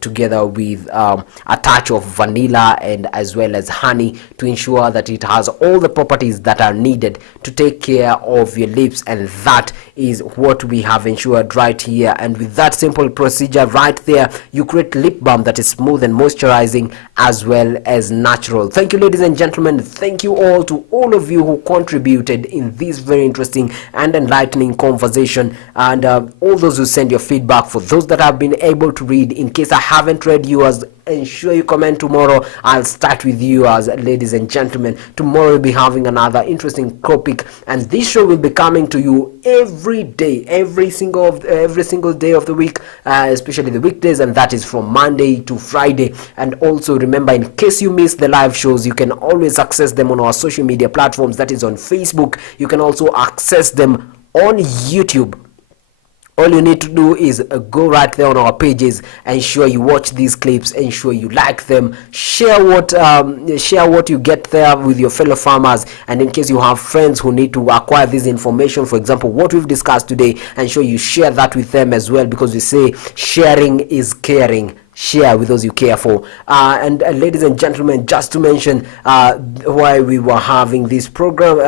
together with a touch of vanilla and as well as honey to ensure that it has all the properties that are needed to take care of your lips. And that is what we have ensured right here. And with that simple procedure right there, you create lip balm that is smooth and moisturizing as well as natural. Thank you, ladies and gentlemen. Thank you all to all of you who contributed in this very interesting and enlightening conversation, and all those who send your feedback. For those that have been able to read, in case I haven't read yours, ensure you comment tomorrow. I'll start with you, as ladies and gentlemen. Tomorrow we'll be having another interesting topic, and this show will be coming to you every day, every single day of the week, especially the weekdays, and that is from Monday to Friday. And also remember, in case you miss the live shows, you can always access them on our social media platforms. That is on Facebook. You can also access them on YouTube. All you need to do is go right there on our pages, ensure you watch these clips, ensure you like them, share what you get there with your fellow farmers. And in case you have friends who need to acquire this information, for example what we've discussed today, ensure you share that with them as well, because we say sharing is caring. Share with those you care for. And ladies and gentlemen, just to mention why we were having this program,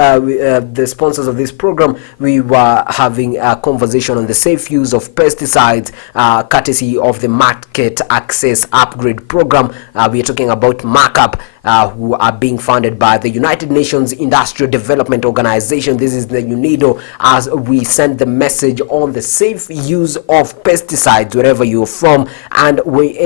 the sponsors of this program, we were having a conversation on the safe use of pesticides, courtesy of the Market Access Upgrade Program. We are talking about MACAP, who are being funded by the United Nations Industrial Development Organization. This is the UNIDO, as we send the message on the safe use of pesticides wherever you're from and wherever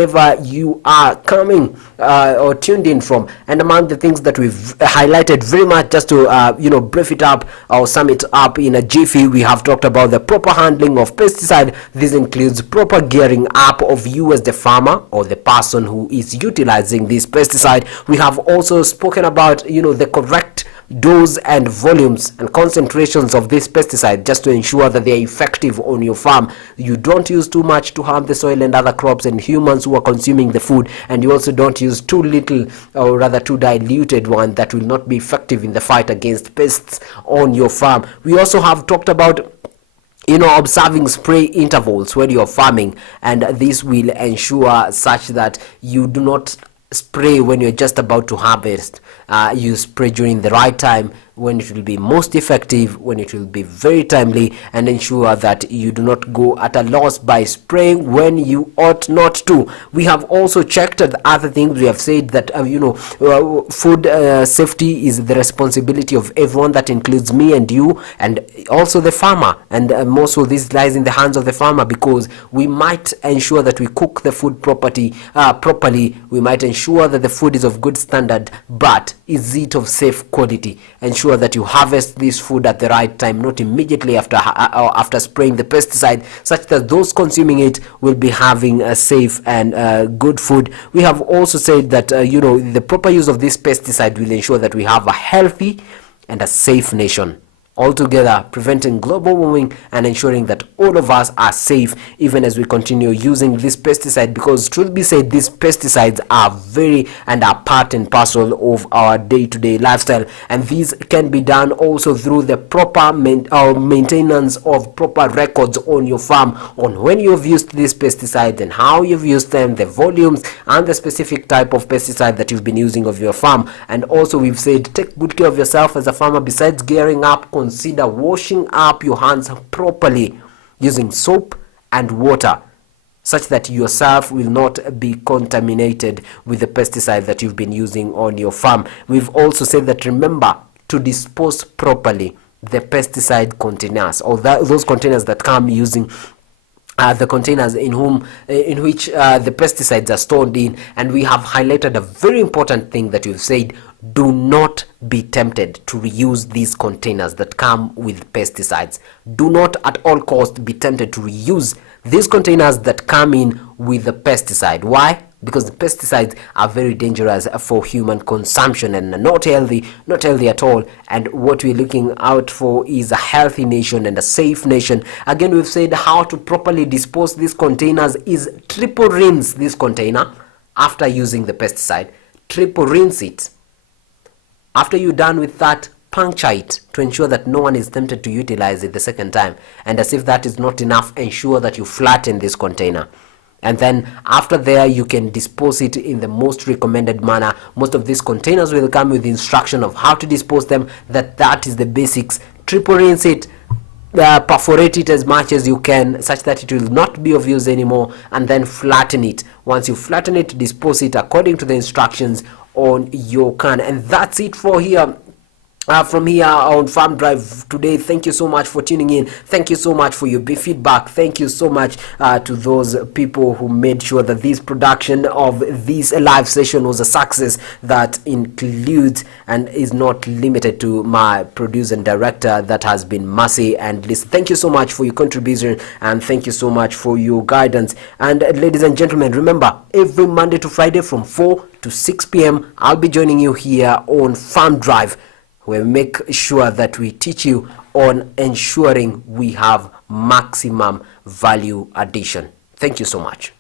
you are coming or tuned in from. And among the things that we've highlighted very much, just to brief it up or sum it up in a jiffy, we have talked about the proper handling of pesticide. This includes proper gearing up of you as the farmer or the person who is utilizing this pesticide. We have also spoken about the correct dose and volumes and concentrations of this pesticide, just to ensure that they are effective on your farm. You don't use too much to harm the soil and other crops and humans who are consuming the food, and you also don't use too little, or rather too diluted one, that will not be effective in the fight against pests on your farm. We also have talked about observing spray intervals when you're farming, and this will ensure such that you do not spray when you're just about to harvest. You spray during the right time, when it will be most effective, when it will be very timely, and ensure that you do not go at a loss by spraying when you ought not to. We have also checked the other things. We have said that food safety is the responsibility of everyone. That includes me and you, and also the farmer, and more so this lies in the hands of the farmer, because we might ensure that we cook the food properly. We might ensure that the food is of good standard, but is it of safe quality? Ensure that you harvest this food at the right time, not immediately after spraying the pesticide, such that those consuming it will be having a safe and good food. We have also said that the proper use of this pesticide will ensure that we have a healthy and a safe nation. Altogether, preventing global warming and ensuring that all of us are safe even as we continue using this pesticide, because truth be said, these pesticides are very and are part and parcel of our day-to-day lifestyle, and these can be done also through the proper maintenance of proper records on your farm on when you've used these pesticides and how you've used them, the volumes and the specific type of pesticide that you've been using of your farm. And also we've said, take good care of yourself as a farmer. Besides gearing up, consider washing up your hands properly using soap and water, such that yourself will not be contaminated with the pesticide that you've been using on your farm. We've also said that remember to dispose properly the pesticide containers, or those containers that come using the containers in which the pesticides are stored in. And we have highlighted a very important thing that you've said: do not be tempted to reuse these containers that come with pesticides. Do not at all costs be tempted to reuse these containers that come in with the pesticide. Why? Because the pesticides are very dangerous for human consumption and not healthy at all. And what we're looking out for is a healthy nation and a safe nation. Again, we've said how to properly dispose these containers is triple rinse this container after using the pesticide. Triple rinse it. After you're done with that, puncture it to ensure that no one is tempted to utilize it the second time. And as if that is not enough, ensure that you flatten this container. And then after there, you can dispose it in the most recommended manner. Most of these containers will come with instruction of how to dispose them. That is the basics. Triple rinse it, perforate it as much as you can such that it will not be of use anymore, and then flatten it. Once you flatten it, dispose it according to the instructions on your can. And that's it for here. From here on Farm Drive today. Thank you so much for tuning in. Thank you so much for your feedback. Thank you so much to those people who made sure that this production of this live session was a success, that includes and is not limited to my producer and director, that has been Mercy and Lisa. Thank you so much for your contribution, and thank you so much for your guidance. And ladies and gentlemen, remember, every Monday to Friday from 4 to 6 p.m. I'll be joining you here on Farm Drive, where we make sure that we teach you on ensuring we have maximum value addition. Thank you so much.